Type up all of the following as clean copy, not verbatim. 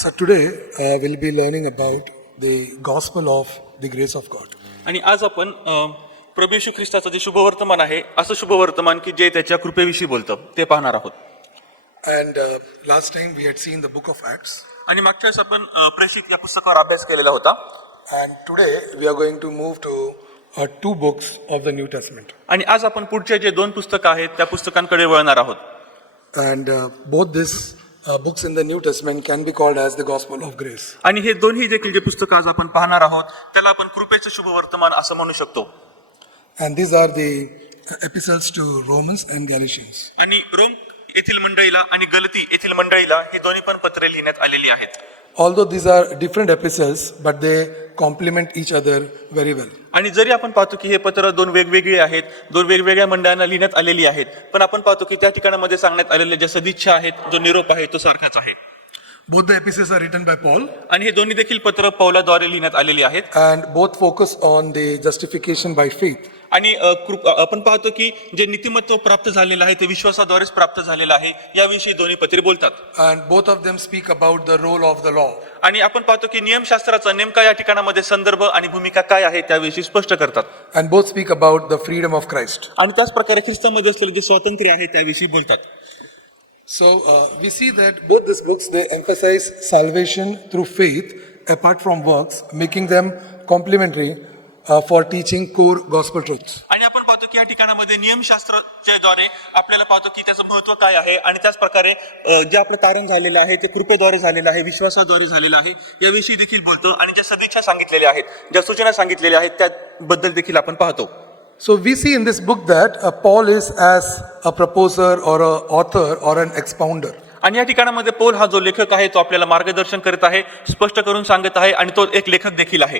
So today we'll be learning about the gospel of the grace of God. आणि आज आपण प्रभू येशू ख्रिस्ताचं जे शुभवर्तमान आहे असं शुभवर्तमान की जे त्याच्या कृपेविषयी बोलतं ते पाहणार आहोत. And last time we had seen the book of Acts, आणि मागच्या वेळेस आपण प्रेषित या पुस्तकावर अभ्यास केलेला होता. and today we are going to move to two books of the New Testament. आणि आज आपण पुढचे जे दोन पुस्तकं आहेत त्या पुस्तकांकडे वळणार आहोत. And both these books in the New Testament can be called as the gospel of grace. आणि हे दोन्ही देखील जे पुस्तकं आज आपण पाहणार आहोत त्याला आपण कृपेचं शुभवर्तमान असं म्हणू शकतो. And these are the epistles to Romans and Galatians. आणि रोम येथील मंडळीला आणि गलती येथील मंडळीला हे दोन्ही पण पत्रे लिहिण्यात आलेली आहेत. Although these are different epistles, but they complement each other very well. आणि जरी आपण पाहतो की हे पत्र दोन वेगवेगळे आहेत, दोन वेगवेगळ्या मंडळांना लिहिण्यात आलेली आहेत, पण आपण पाहतो की त्या ठिकाणामध्ये सांगण्यात आलेल्या ज्या सदिच्छा आहेत, जो निरोप आहे तो सारखाच आहे. Both the epistles are written by Paul, आणि हे दोन्ही देखील पत्र पौलाद्वारे लिहिण्यात आलेली आहेत. and both focus on the justification by faith. आणि आपण पाहतो की जे नीतिमत्व प्राप्त झालेलं आहे ते विश्वासाद्वारेच प्राप्त झालेलं आहे याविषयी दोन्ही पत्रे बोलतात. And both of them speak about the role of the law. आणि आपण पाहतो की नियमशास्त्राचा नेमका या ठिकाणामध्ये संदर्भ आणि भूमिका काय आहे त्याविषयी स्पष्ट करतात. And both speak about the freedom of Christ. आणि त्याच प्रकारे ख्रिस्तामध्ये असलेले जे स्वातंत्र्य आहे त्याविषयी बोलतात. So we see that both these books, they emphasize salvation through faith apart from works, making them complementary for teaching core gospel truths. आणि आपण पाहतो की या ठिकाणामध्ये नियमशास्त्राच्या द्वारे आपल्याला पाहतो की त्याचं महत्व काय आहे आणि त्याच प्रकारे जे आपलं तारण झालेलं आहे ते कृपेद्वारे झालेलं आहे, विश्वासाद्वारे झालेलं आहे याविषयी देखील बोलतो. आणि ज्या सदिच्छा सांगितलेल्या आहेत, ज्या सूचना सांगितलेल्या आहेत त्याबद्दल देखील आपण पाहतो. So we see in this book that Paul is as a proposer or a author or an expounder. आणि या ठिकाणामध्ये पौल हा जो लेखक आहे तो आपल्याला मार्गदर्शन करत आहे, स्पष्ट करून सांगत आहे आणि तो एक लेखक देखील आहे.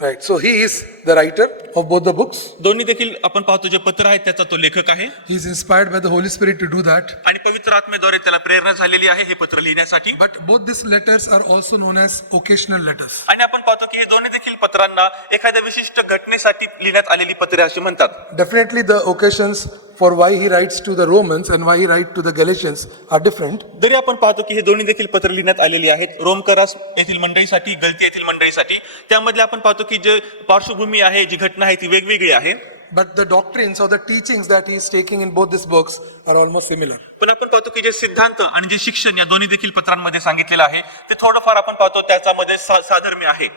Right. So he is the writer of both the books. दोन्ही देखील आपण पाहतो जे पत्र आहेत त्याचा तो लेखक आहे. He is inspired by the Holy Spirit to do that. आणि पवित्र आत्मेद्वारे त्याला प्रेरणा झालेली आहे हे पत्र लिहिण्यासाठी. But both these letters are also known as occasional letters. आणि आपण पाहतो की हे दोन्ही देखील पत्रांना एखाद्या विशिष्ट घटनेसाठी लिहिण्यात आलेली पत्रे अशी म्हणतात. Definitely the occasions for why he writes to the Romans and why he writes to the Galatians are different. जरी आपण पाहतो की हे दोन्ही देखील पत्र लिहिण्यात आलेली आहेत रोमकरास येथील मंडळीसाठी, गलती येथील मंडळीसाठी, त्यामध्ये आपण पाहतो की जे पार्श्वभूमी आहे, जी घटना आहे ती वेगवेगळी आहे. But the doctrines or the teachings that he is taking in both these books are almost similar. पण आपण पाहतो की जे सिद्धांत आणि जे शिक्षण या दोन्ही देखील पत्रांमध्ये सांगितलेलं आहे ते थोडंफार आपण पाहतो त्याच्यामध्ये साधर्म्य आहे.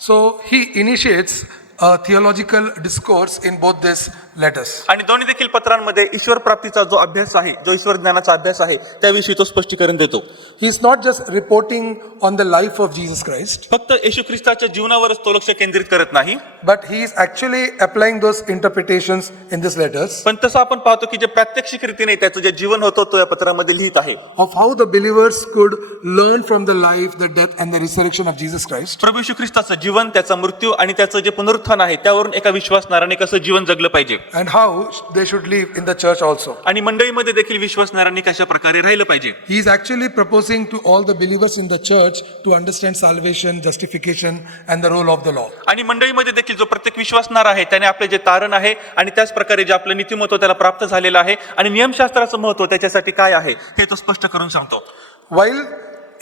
So he initiates a theological discourse in both these letters. आणि दोन्ही देखील पत्रांमध्ये ईश्वर प्राप्तीचा जो अभ्यास आहे, जो ईश्वर ज्ञानाचा अभ्यास आहे त्याविषयी तो स्पष्टीकरण देतो. He is not just reporting on the life of Jesus Christ, फक्त येशू ख्रिस्ताच्या जीवनावरच तो लक्ष केंद्रित करत नाही, but he is actually applying those interpretations in these letters पण तसं आपण पाहतो की जे प्रात्यक्षिक रीतीने त्याचं जे जीवन होतं तो या पत्रामध्ये लिहित आहे. of how the believers could learn from the life, the death and the resurrection of Jesus Christ. प्रभू येशू ख्रिस्ताचं जीवन, त्याचा मृत्यू आणि त्याचं जे पुनरुत्थान आहे त्यावरून एका विश्वासणाऱ्याने कसं जीवन जगलं पाहिजे And how they should live in the church also. आणि मंडळीमध्ये देखील विश्वासणाऱ्यांनी कशा प्रकारे राहिलं पाहिजे. He is actually proposing to all the believers in the church to understand salvation, justification and the role of the law. आणि मंडळीमध्ये देखील जो प्रत्येक विश्वासणारा आहे त्याने आपले जे तारण आहे आणि त्याच प्रकारे जे आपलं नीतिमत्व त्याला प्राप्त झालेलं आहे आणि नियमशास्त्राचं महत्व त्याच्यासाठी काय आहे हे तो स्पष्ट करून सांगतो. While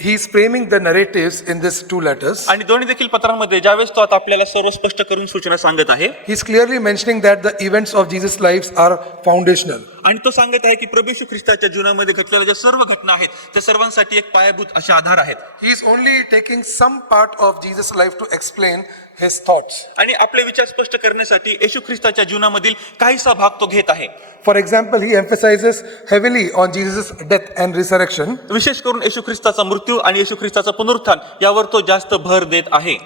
he is framing the narratives in these two letters, आणि दोन्ही देखील पत्रांमध्ये ज्यावेळेस तो आता आपल्याला सर्व स्पष्ट करून सूचना सांगत आहे, he is clearly mentioning that the events of Jesus' lives are foundational. आणि तो सांगत आहे की प्रभू येशू ख्रिस्ताच्या जीवनामध्ये घडलेल्या ज्या सर्व घटना आहेत त्या सर्वांसाठी एक पायाभूत असे आधार आहेत. He is only taking some part of Jesus' life to explain his thoughts. आणि आपले विचार स्पष्ट करण्यासाठी येशू ख्रिस्ताच्या जीवनामधील काहीसा भाग तो घेत आहे. For example, he emphasizes heavily on Jesus' death and resurrection विशेष करून येशू ख्रिस्ताचा मृत्यू आणि येशू ख्रिस्ताचा पुनरुत्थान यावर तो जास्त भर देत आहे.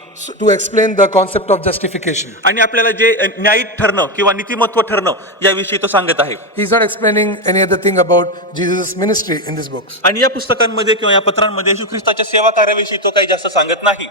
to explain the concept of justification. आणि आपल्याला जे न्यायिक ठरणं किंवा नीतिमत्व ठरणं याविषयी तो सांगत आहे. He is not explaining any other thing about Jesus' ministry in these books. आणि या पुस्तकांमध्ये किंवा या पत्रांमध्ये येशू ख्रिस्ताच्या सेवा कार्याविषयी तो काही जास्त सांगत नाही.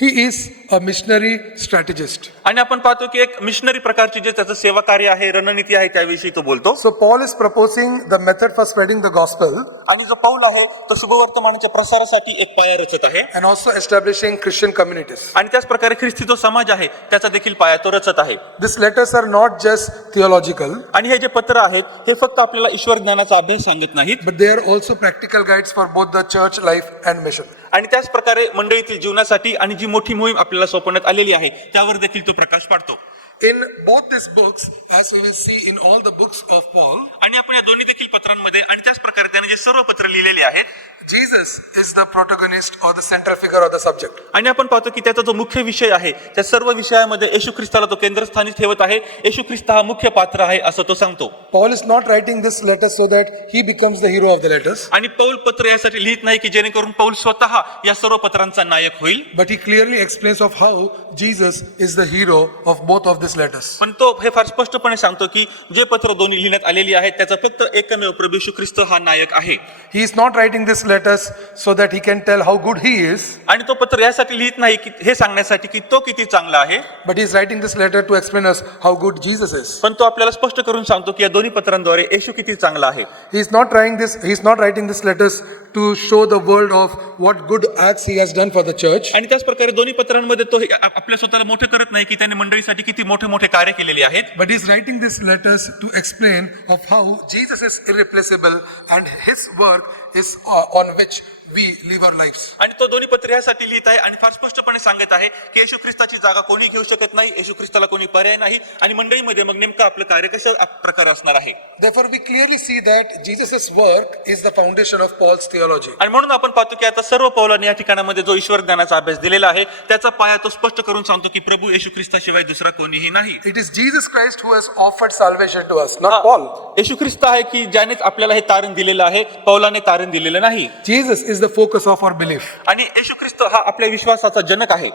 He is a missionary strategist. आणि आपण पाहतो की एक मिशनरी प्रकारची जे त्याचं सेवा कार्य आहे, रणनीती आहे त्याविषयी तो बोलतो. So Paul is proposing the method for spreading the gospel आणि जो पौल आहे तो शुभवर्तमानाच्या प्रसारासाठी एक पाया रचत आहे and also establishing Christian communities. आणि त्याच प्रकारे ख्रिस्ती जो समाज आहे त्याचा देखील पाया तो रचत आहे. These letters are not just theological, आणि हे जे पत्र आहेत हे फक्त आपल्याला ईश्वर ज्ञानाचा अभ्यास सांगत नाहीत, but they are also practical guides for both the church life and mission. आणि त्याच प्रकारे मंडळीतील जीवनासाठी आणि जी मोठी मोहीम आपल्याला सोपवण्यात आलेली आहे त्यावर देखील तो प्रकाश पाडतो. In both these books, as we will see in all the books of Paul, आणि आपण या दोन्ही देखील पत्रांमध्ये आणि त्याच प्रकारे त्याने जे सर्व पत्र लिहिलेले आहेत Jesus is the protagonist or the central figure of the subject. आणि आपण पाहतो की त्याचा जो मुख्य विषय आहे त्या सर्व विषयामध्ये येशू ख्रिस्ताला तो केंद्रस्थानी ठेवत आहे. येशू ख्रिस्त हा मुख्य पात्र आहे असं तो सांगतो. Paul is not writing this letter so that he becomes the hero of the letters, आणि पौल पत्र यासाठी लिहित नाही की जेणेकरून पौल स्वतः या सर्व पत्रांचा नायक होईल, but he clearly explains of how Jesus is the hero of both of these letters. पण तो हे फार स्पष्टपणे सांगतो की जे पत्र दोन्ही लिहिण्यात आलेली आहेत त्याचा फक्त एकमेव प्रभू येशू ख्रिस्त हा नायक आहे. He is not writing this letters so that he can tell how good he is, आणि तो पत्र यासाठी लिहित नाही की हे सांगण्यासाठी की तो किती चांगला आहे, but he is writing this letter to explain us how good Jesus is. पण तो आपल्याला स्पष्ट करून सांगतो की या दोन्ही पत्रांद्वारे येशू किती चांगला आहे. He is not writing this letters to show the world of what good acts he has done for the church, आणि त्याच प्रकारे दोन्ही पत्रांमध्ये तो आपल्या स्वतःला मोठे करत नाही की त्याने मंडळीसाठी किती मोठे मोठे कार्य केलेले आहेत, but he is writing these letters to explain of how Jesus is irreplaceable and his work is on which we live our lives. आणि तो दोन्ही पत्र यासाठी लिहित आहे आणि फार स्पष्टपणे सांगत आहे की येशू ख्रिस्ताची जागा कोणी घेऊ शकत नाही, येशू ख्रिस्ताला कोणी पर्याय नाही आणि मंडळीमध्ये मग नेमकं आपलं कार्य कशा प्रकारे असणार आहे. Therefore, we clearly see that Jesus' work is the foundation of Paul's theology. आणि म्हणून आपण पाहतो की आता सर्व पौलाने या ठिकाणामध्ये जो ईश्वर ज्ञानाचा अभ्यास दिलेला आहे त्याचा पाया तो स्पष्ट करून सांगतो की प्रभू येशू ख्रिस्ताशिवाय दुसरा कोणीही नाही. It is Jesus Christ who has offered salvation to us, not Paul. येशू ख्रिस्त आहे की ज्यानेच आपल्याला हे तारण दिलेलं आहे, पौलाने तारण दिलेलं नाही. Jesus is the focus of our belief. आणि येशू ख्रिस्त हा आपल्या विश्वासाचा जनक आहे.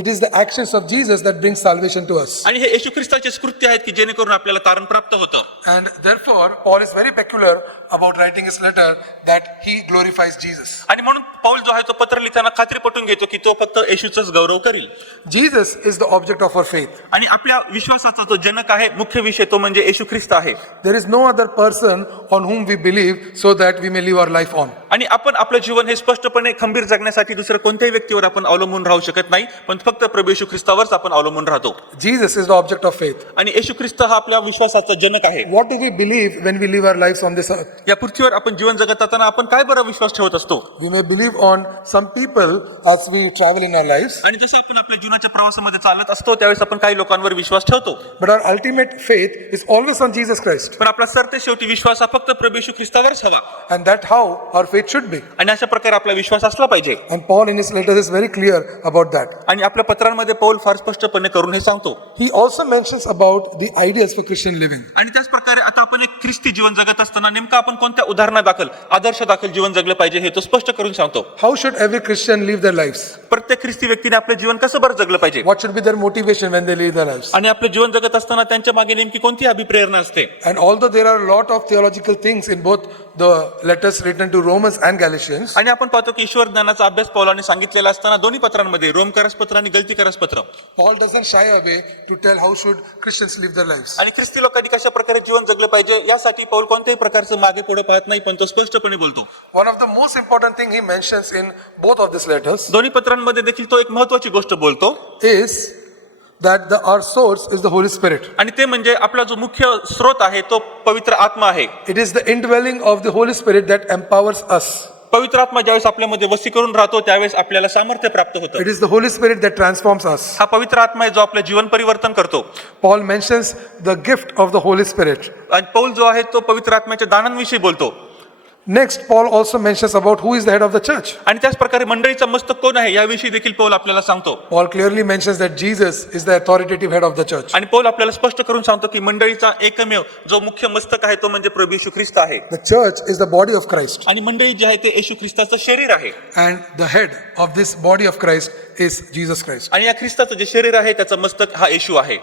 It is the actions of Jesus that brings salvation to us. आणि हे येशू ख्रिस्ताचे कृत्य आहेत की जेणेकरून आपल्याला तारण प्राप्त होतं. And therefore, Paul is very peculiar about writing his letter that he glorifies Jesus. आणि म्हणून पौल जो आहे तो पत्र लिहिताना खात्री पटवून घेतो की तो फक्त येशूचाच गौरव करील. Jesus is the object of our faith. आणि आपल्या विश्वासाचा जो जनक आहे, मुख्य विषय तो म्हणजे येशू ख्रिस्त आहे. There is no other person on whom we believe so that we may live our life on. आणि आपण आपलं जीवन हे स्पष्टपणे खंबीर जगण्यासाठी दुसऱ्या कोणत्याही व्यक्तीवर आपण अवलंबून राहू शकत नाही, पण फक्त प्रभू येशू ख्रिस्तावरच आपण अवलंबून राहतो. Jesus is the object of faith. आणि येशू ख्रिस्त हा आपल्या विश्वासाचा जनक आहे. What do we believe when we live our lives on this earth? या पृथ्वीवर आपण जीवन जगत असताना आपण काय बरा विश्वास ठेवत असतो. We may believe on some people as we travel in our lives, आणि जसं आपण आपल्या जीवनाच्या प्रवासामध्ये चालत असतो त्यावेळेस आपण काही लोकांवर विश्वास ठेवतो, but our ultimate faith is always on Jesus Christ. पण आपला सरते शेवटी विश्वास हा फक्त प्रभू येशू ख्रिस्तावरच हवा. And that's how our faith should be. आणि अशा प्रकारे आपला विश्वास असला पाहिजे. And Paul in his letters is very clear about that. आणि आपल्या पत्रांमध्ये पौल फार स्पष्टपणे करून हे सांगतो. He also mentions about the ideas for Christian living. आणि त्याच प्रकारे आता आपण एक ख्रिस्ती जीवन जगत असताना नेमकं आपण कोणत्या उदाहरणादाखल आदर्श दाखल जीवन जगलं पाहिजे हे तो स्पष्ट करून सांगतो. How should every Christian live their lives? प्रत्येक ख्रिस्ती व्यक्तीने आपलं जीवन कसं बरं जगलं पाहिजे What should be their motivation when they live their lives? आणि आपलं जीवन जगत असताना त्यांच्या मागे नेमकी कोणती अभिप्रेरणा असते. And although there are a lot of theological things in both the letters written to Romans and Galatians, आणि आपण पाहतो की ईश्वर ज्ञानाचा अभ्यास पौलाने सांगितलेला असताना दोन्ही पत्रांमध्ये रोमकारस पत्र आणि गलतीकारस पत्र Paul doesn't shy away to tell how should Christians live their lives. आणि ख्रिस्ती लोकांनी कशा प्रकारे जीवन जगलं पाहिजे यासाठी पौल कोणत्याही प्रकारचं मागे पुढे पाहत नाही, पण तो स्पष्टपणे बोलतो. One of the most important thing he mentions in both of these letters दोन्ही पत्रांमध्ये देखील तो एक महत्वाची गोष्ट बोलतो is that our source is the Holy Spirit. आणि ते म्हणजे आपला जो मुख्य स्रोत आहे तो पवित्र आत्मा आहे. It is the indwelling of the Holy Spirit that empowers us. पवित्र आत्मा ज्यावेळेस आपल्यामध्ये वसी करून राहतो त्यावेळेस आपल्याला सामर्थ्य प्राप्त होतं. It is the Holy Spirit that transforms us. हा पवित्र आत्मा आहे जो आपलं जीवन परिवर्तन करतो. Paul mentions the gift of the Holy Spirit. आणि पौल जो आहे तो पवित्र आत्म्याच्या दानांविषयी बोलतो. Next, Paul also mentions about who is the head of the church. आणि त्याच प्रकारे मंडळीचा मस्तक कोण आहे याविषयी देखील पौल आपल्याला सांगतो. Paul clearly mentions that Jesus is the authoritative head of the church. आणि पौल आपल्याला स्पष्ट करून सांगतो की मंडळीचा एकमेव जो मुख्य मस्तक आहे तो म्हणजे प्रभू येशू ख्रिस्त आहे. The church is the body of Christ. आणि मंडळी जे आहे ते येशू ख्रिस्ताचं शरीर आहे. And the head of this body of Christ is Jesus Christ. आणि या ख्रिस्ताचं जे शरीर आहे त्याचं मस्तक हा येशू आहे.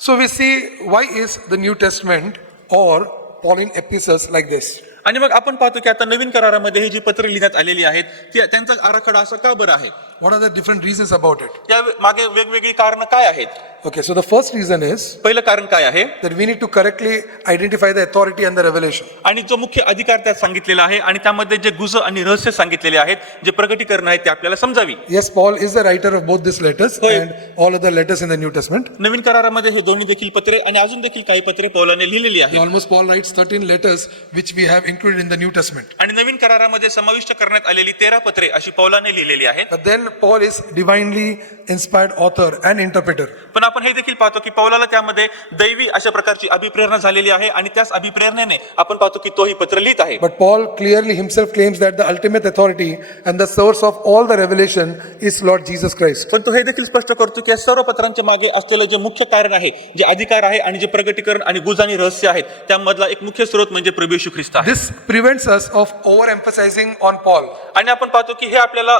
So we see why is the New Testament or Pauline epistles like this. आणि मग आपण पाहतो की आता नवीन करारामध्ये ही जी पत्र लिहिण्यात आलेली आहेत त्यांचा आराखडा असा का बरं आहे. What are the different reasons about it? या मागे वेगवेगळी कारणं काय आहेत? Okay, so the first reason is पहिलं कारण काय आहे? that we need to correctly identify the authority and the revelation. आणि जो मुख्य अधिकार त्यात सांगितलेला आहे आणि त्यामध्ये जे गुज आणि रहस्य सांगितलेले आहेत, जे प्रगटीकरण आहे ते आपल्याला समजावी. Yes, Paul is the writer of both these letters होय. and all other letters in the New Testament. नवीन करारामध्ये हे दोन्ही देखील पत्रे आणि अजून देखील काही पत्रे पौलाने लिहिलेली आहेत. Almost Paul writes 13 letters which we have included in the New Testament. आणि नवीन करारामध्ये समाविष्ट करण्यात आलेली 13 पत्रे अशी पौलाने लिहिलेली आहेत. But then Paul is divinely inspired author and interpreter. पण आपण हे देखील पाहतो की पौलाला त्यामध्ये दैवी अशा प्रकारची अभिप्रेरणा झालेली आहे आणि त्याच अभिप्रेरणेने आपण पाहतो की तो ही पत्र लिहित आहे. But Paul clearly himself claims that the ultimate authority and the source of all the revelation is Lord Jesus Christ. पण तो हे देखील स्पष्ट करतो की या सर्व पत्रांच्या मागे असलेलं जे मुख्य कारण आहे, जे अधिकार आहे आणि जे प्रगटीकरण आणि गुज आणि रहस्य आहेत, त्यामधला एक मुख्य स्रोत म्हणजे प्रभू येशू ख्रिस्त आहे. This prevents us of overemphasizing on Paul. आणि आपण पाहतो की हे आपल्याला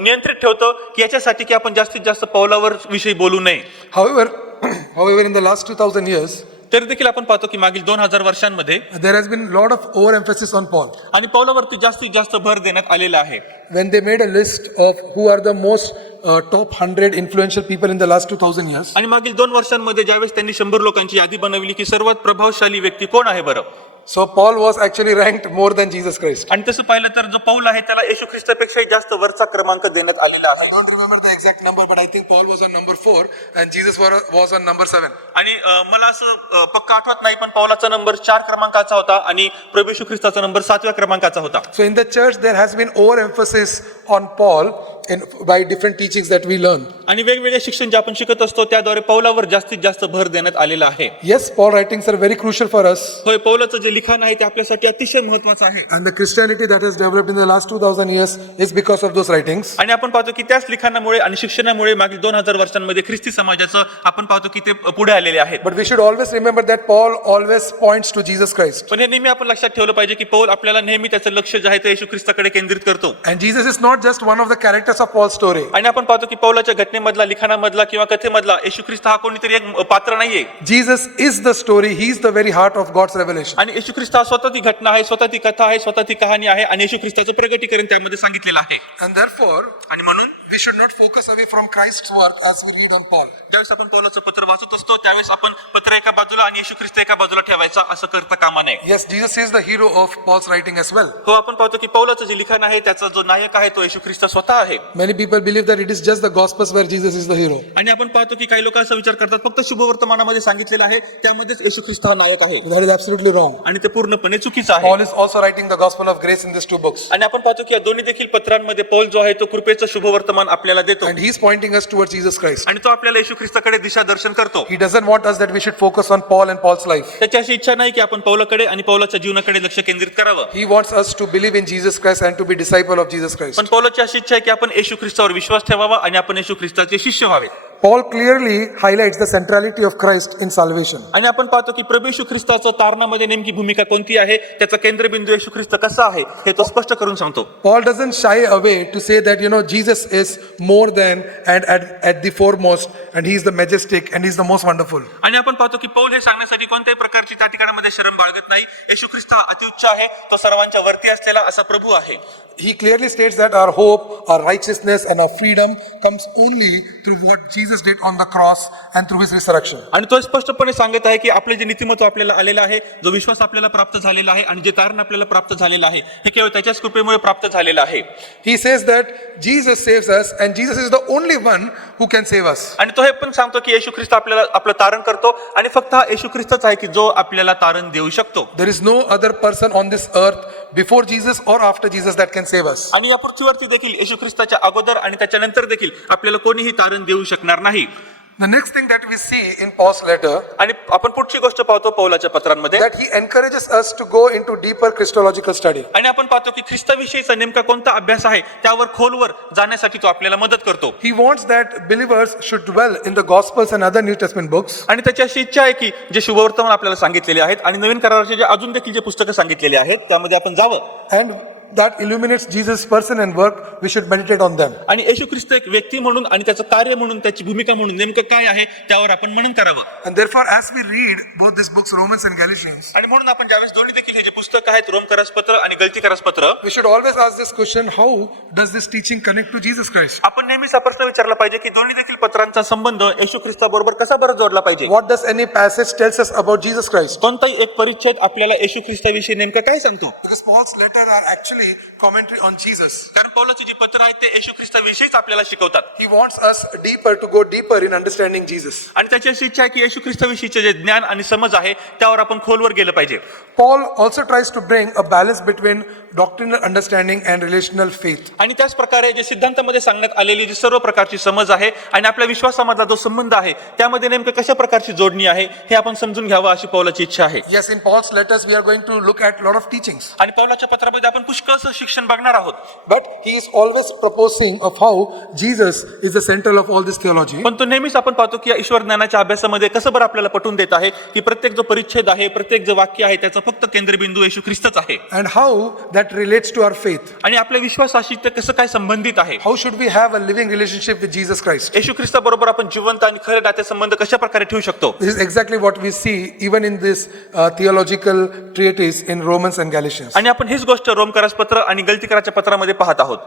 नियंत्रित ठेवतं की याच्यासाठी की आपण जास्तीत जास्त पौलावर विषयी बोलू नये. However, in the last 2000 years, तरी देखील आपण पाहतो की मागील 2000 वर्षांमध्ये there has been a lot of overemphasis on Paul. आणि पौलावरती जास्तीत जास्त भर देण्यात आलेला आहे. When they made a list of who are the most top 100 influential people in the last 2000 years, आणि मागील 2 वर्षांमध्ये ज्यावेळेस त्यांनी 100 लोकांची यादी बनवली की सर्वात प्रभावशाली व्यक्ती कोण आहे बरं, so Paul was actually ranked more than Jesus Christ. आणि तसं पाहिलं तर जो पौल आहे त्याला येशू ख्रिस्तापेक्षाही जास्त वरचा क्रमांक देण्यात आलेला I आहे. don't remember the exact number, but I think Paul was on number 4 and Jesus was on number 7. आणि मला असं पक्का आठवत नाही, पण पौलाचा नंबर 4 क्रमांकाचा होता आणि प्रभू येशू ख्रिस्ताचा नंबर 7व्या क्रमांकाचा होता. So in the church there has been overemphasis on Paul by different teachings that we learn. आणि वेगवेगळे शिक्षण जे आपण शिकत असतो त्याद्वारे पौलावर जास्तीत जास्त भर देण्यात आलेला आहे. Yes, Paul writings are very crucial for us. होय, पौलाचं जे लिखाण आहे ते आपल्यासाठी अतिशय महत्त्वाचं आहे. And the Christianity that has developed in the last 2000 years is because of those writings. आणि आपण पाहतो की त्याच लिखाणामुळे आणि शिक्षणामुळे मागील 2000 वर्षांमध्ये ख्रिस्ती समाजाचं आपण पाहतो की ते पुढे आलेले आहेत. But we should always remember that Paul always points to Jesus Christ. पण हे नेहमी आपण लक्षात ठेवलं पाहिजे की पौल आपल्याला नेहमी त्याचं लक्ष जे आहे ते येशू ख्रिस्ताकडे केंद्रित करतो. And Jesus is not just one of the characters of Paul's story. आणि आपण पाहतो की पौलाच्या घटनेमधला, लिखाणामधला किंवा कथेमधला येशू ख्रिस्त हा कोणीतरी एक पात्र नाहीये. Jesus is the story. He is the very heart of God's revelation. आणि येशू ख्रिस्त हा स्वतः ती घटना आहे, स्वतः ती कथा आहे, स्वतः ती कहाणी आहे आणि येशू ख्रिस्ताचं प्रगटीकरण त्यामध्ये सांगितलेलं आहे. And therefore, आणि म्हणून we should not focus away from Christ's work as we read on Paul. ज्यावेळेस आपण पौलाचं पत्र वाचत असतो त्यावेळेस आपण पत्र एका बाजूला आणि येशू ख्रिस्त एका बाजूला ठेवायचा असं करता कामा नये. Yes, Jesus is the hero of Paul's writing as well. हो, आपण पाहतो की पौलाचं जे लिखाण आहे त्याचा जो नायक आहे तो येशू ख्रिस्त स्वतः आहे. Many people believe that it is just the Gospels where Jesus is the hero. आणि आपण पाहतो की काही लोक असा विचार करतात फक्त शुभवर्तमानामध्ये सांगितलेलं आहे त्यामध्येच येशू ख्रिस्त हा नायक आहे. That is absolutely wrong. आणि ते पूर्णपणे चुकीचं आहे. Paul is also writing the Gospel of grace in these two books. आणि आपण पाहतो की या दोन्ही देखील पत्रांमध्ये पौल जो आहे तो कृपेचं शुभवर्तमान आपल्याला देतो And he's pointing us towards Jesus Christ. आणि तो आपल्याला येशू ख्रिस्ताकडे दिशादर्शन करतो. He doesn't want us that we should focus on Paul and Paul's life. त्याची अशी इच्छा नाही की आपण पौलाकडे आणि पौलाच्या जीवनाकडे लक्ष केंद्रित करावं. He wants us to believe in Jesus Christ and to be disciple of Jesus Christ. पण पौलाची अशी इच्छा आहे की आपण येशू ख्रिस्तावर विश्वास ठेवावा आणि आपण येशू ख्रिस्ताचे शिष्य व्हावे. Paul clearly highlights the centrality of Christ in salvation. आणि आपण पाहतो की प्रभू येशू ख्रिस्ताचं तारणामध्ये नेमकी भूमिका कोणती आहे, त्याचा केंद्रबिंदू येशू ख्रिस्त कसा आहे हे तो स्पष्ट करून सांगतो. Paul doesn't shy away to say that Jesus is more than and at the foremost and he is the majestic and he is the most wonderful. आणि आपण पाहतो की पौल हे सांगण्यासाठी कोणत्याही प्रकारची त्या ठिकाणामध्ये शरम बाळगत नाही. येशू ख्रिस्त हा अतिउच्च आहे, तो सर्वांच्या वरती असलेला असा प्रभू आहे. He clearly states that our hope, our righteousness and our freedom comes only through what Jesus did on the cross and through his resurrection. आणि तो स्पष्टपणे सांगत आहे की आपले जे नीतिमत्व आपल्याला आलेलं आहे, जो विश्वास आपल्याला प्राप्त झालेला आहे आणि जे तारण आपल्याला प्राप्त झालेलं आहे हे केवळ त्याच्याच कृपेमुळे प्राप्त झालेलं आहे. He says that Jesus saves us and Jesus is the only one who can save us. आणि तो हे पण सांगतो की येशू ख्रिस्त आपल्याला आपलं तारण करतो आणि फक्त हा येशू ख्रिस्तच आहे की जो आपल्याला तारण देऊ शकतो. There is no other person on this earth before Jesus or after Jesus that can save us. आणि या पृथ्वीवरती देखील येशू ख्रिस्ताच्या अगोदर आणि त्याच्यानंतर देखील आपल्याला कोणीही तारण देऊ शकणार नाही. The next thing that we see in Paul's letter, आणि आपण पुढची गोष्ट पाहतो पौलाच्या पत्रांमध्ये, that he encourages us to go into deeper Christological study. आणि आपण पाहतो की ख्रिस्ताविषयीचा नेमका कोणता अभ्यास आहे त्यावर खोलवर जाण्यासाठी तो आपल्याला मदत करतो. He wants that believers should dwell in the Gospels and other New Testament books. आणि त्याची अशी इच्छा आहे की जे शुभवर्तमान आपल्याला सांगितलेले आहेत आणि नवीन कराराचे जे अजून देखील जे पुस्तकं सांगितलेले आहेत त्यामध्ये आपण जावं. And that illuminates Jesus' person and work, we should meditate on them. आणि येशू ख्रिस्त एक व्यक्ती म्हणून आणि त्याचं कार्य म्हणून त्याची भूमिका म्हणून नेमकं काय आहे त्यावर आपण मनन करावं. And therefore, as we read both these books, Romans and Galatians, आणि म्हणून आपण ज्यावेळेस दोन्ही देखील हे जे पुस्तक आहेत रोमकरासपत्र आणि गलतीकरासपत्र, we should always ask this question, how does this teaching connect to Jesus Christ? आपण नेहमीच हा प्रश्न विचारला पाहिजे की दोन्ही देखील पत्रांचा संबंध येशू ख्रिस्ताबरोबर कसा बरं जोडला पाहिजे. What does any passage tells us about Jesus Christ? कोणताही एक परिच्छेद आपल्याला येशू ख्रिस्ताविषयी नेमकं काय सांगतो. Because Paul's letter are actually commentary on Jesus. कारण पौलाची जी पत्र आहेत ते येशू ख्रिस्ताविषयीच आपल्याला शिकवतात. He wants us to go deeper in understanding Jesus. आणि त्याची अशी इच्छा आहे की येशू ख्रिस्ताविषयीचे जे ज्ञान आणि समज आहे त्यावर आपण खोलवर गेलं पाहिजे. Paul also tries to bring a balance between doctrinal understanding and relational faith. आणि त्याच प्रकारे जे सिद्धांतामध्ये सांगण्यात आलेली जी सर्व प्रकारची समज आहे आणि आपल्या विश्वासामधला जो संबंध आहे त्यामध्ये नेमकं कशा प्रकारची जोडणी आहे हे आपण समजून घ्यावं अशी पौलाची इच्छा आहे. Yes, in Paul's letters we are going to look at a lot of teachings. आणि पौलाच्या पत्रामध्ये आपण पुष्कळसं शिक्षण बघणार आहोत. But he is always proposing of how Jesus is the center of all this theology. पण तो नेहमीच आपण पाहतो की या ईश्वर ज्ञानाच्या अभ्यासामध्ये कसं बरं आपल्याला पटवून देत आहे की प्रत्येक जो परिच्छेद आहे प्रत्येक जो वाक्य आहे त्याचा फक्त केंद्रबिंदू येशू ख्रिस्तच आहे. And how that relates to our faith. आणि आपल्या विश्वासाशी ते कसं काय संबंधित आहे. How should we have a living relationship with Jesus Christ? येशू ख्रिस्ताबरोबर आपण जिवंत आणि खरे नाते संबंध कशा प्रकारे ठेवू शकतो. This is exactly what we see even in this theological treatise in Romans and Galatians. आणि आपण हीच गोष्ट रोमकरासपत्र आणि गलतीकराच्या पत्रामध्ये पाहत आहोत.